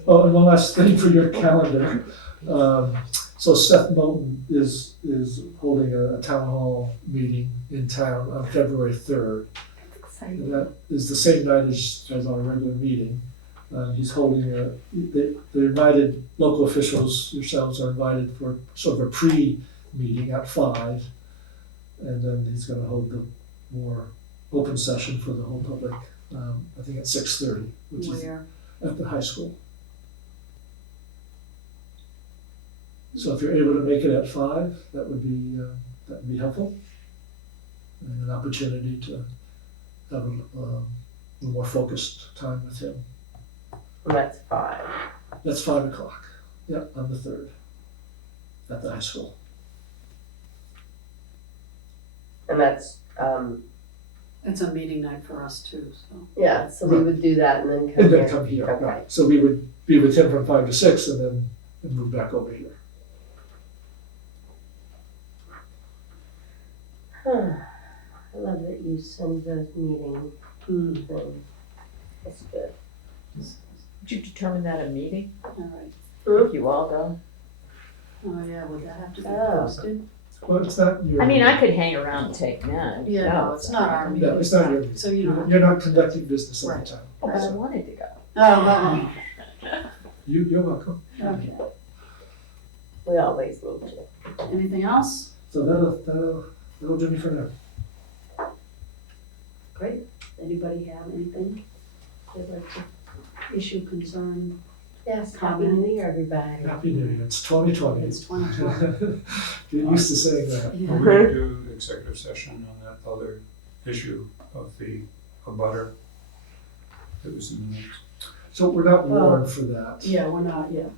Oh, and one last thing for your calendar. So Seth Moulton is holding a town hall meeting in town on February 3rd. And that is the same night as our regular meeting. He's holding the invited local officials, yourselves are invited for sort of a pre-meeting at 5. And then he's gonna hold the more open session for the whole public, I think at 6:30, which is Where? at the high school. So if you're able to make it at 5, that would be helpful. And an opportunity to have a little more focused time with him. And that's 5. That's 5 o'clock, yeah, on the 3rd, at the high school. And that's, It's a meeting night for us too, so. yeah, so we would do that and then come And here. then come here, Okay. right. So we would be with him from 5 to 6 and then move back over here. I love that you send the meeting thing. That's good. Did you determine that a meeting, All right. if you all go? Oh, yeah, would that have to be Oh. posted? Well, it's not your. I mean, I could hang around and take notes. Yeah, no, it's not our meeting. No, it's not your. So you don't. You're not conducting business at Right. the time. Oh, but I wanted to go. Oh, You're welcome. okay. We always need to. Anything else? So that'll do me for now. Great. Anybody have anything they'd like to issue, concern? Yes, happy Comment. New Year, everybody. Happy New Year. It's 2020. It's 2020. Get used to saying that. Are Yeah. we gonna do the executive session on that other issue of the butter that was in the news? So we're not Well, warned for that. Yeah, we're not, yeah.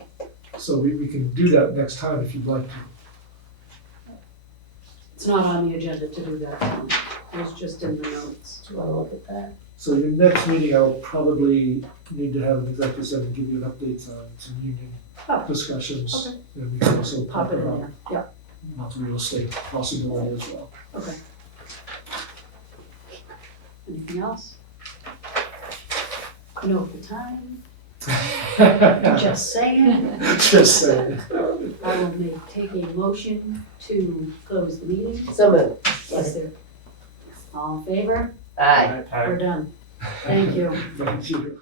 So we can do that next time if you'd like to. It's not on the agenda to do that. It was just in the notes. Do you wanna look at that? So your next meeting, I'll probably need to have an executive session to give you an update on some union Oh, discussions. okay. And we can also Pop talk it in about there. Yep, real estate possibility as well. okay. Anything else? Note the time. Just saying. Just saying. I will take a motion to close the meeting. So moved. Is there, all in favor? Aye. We're done. Thank you. Thank you.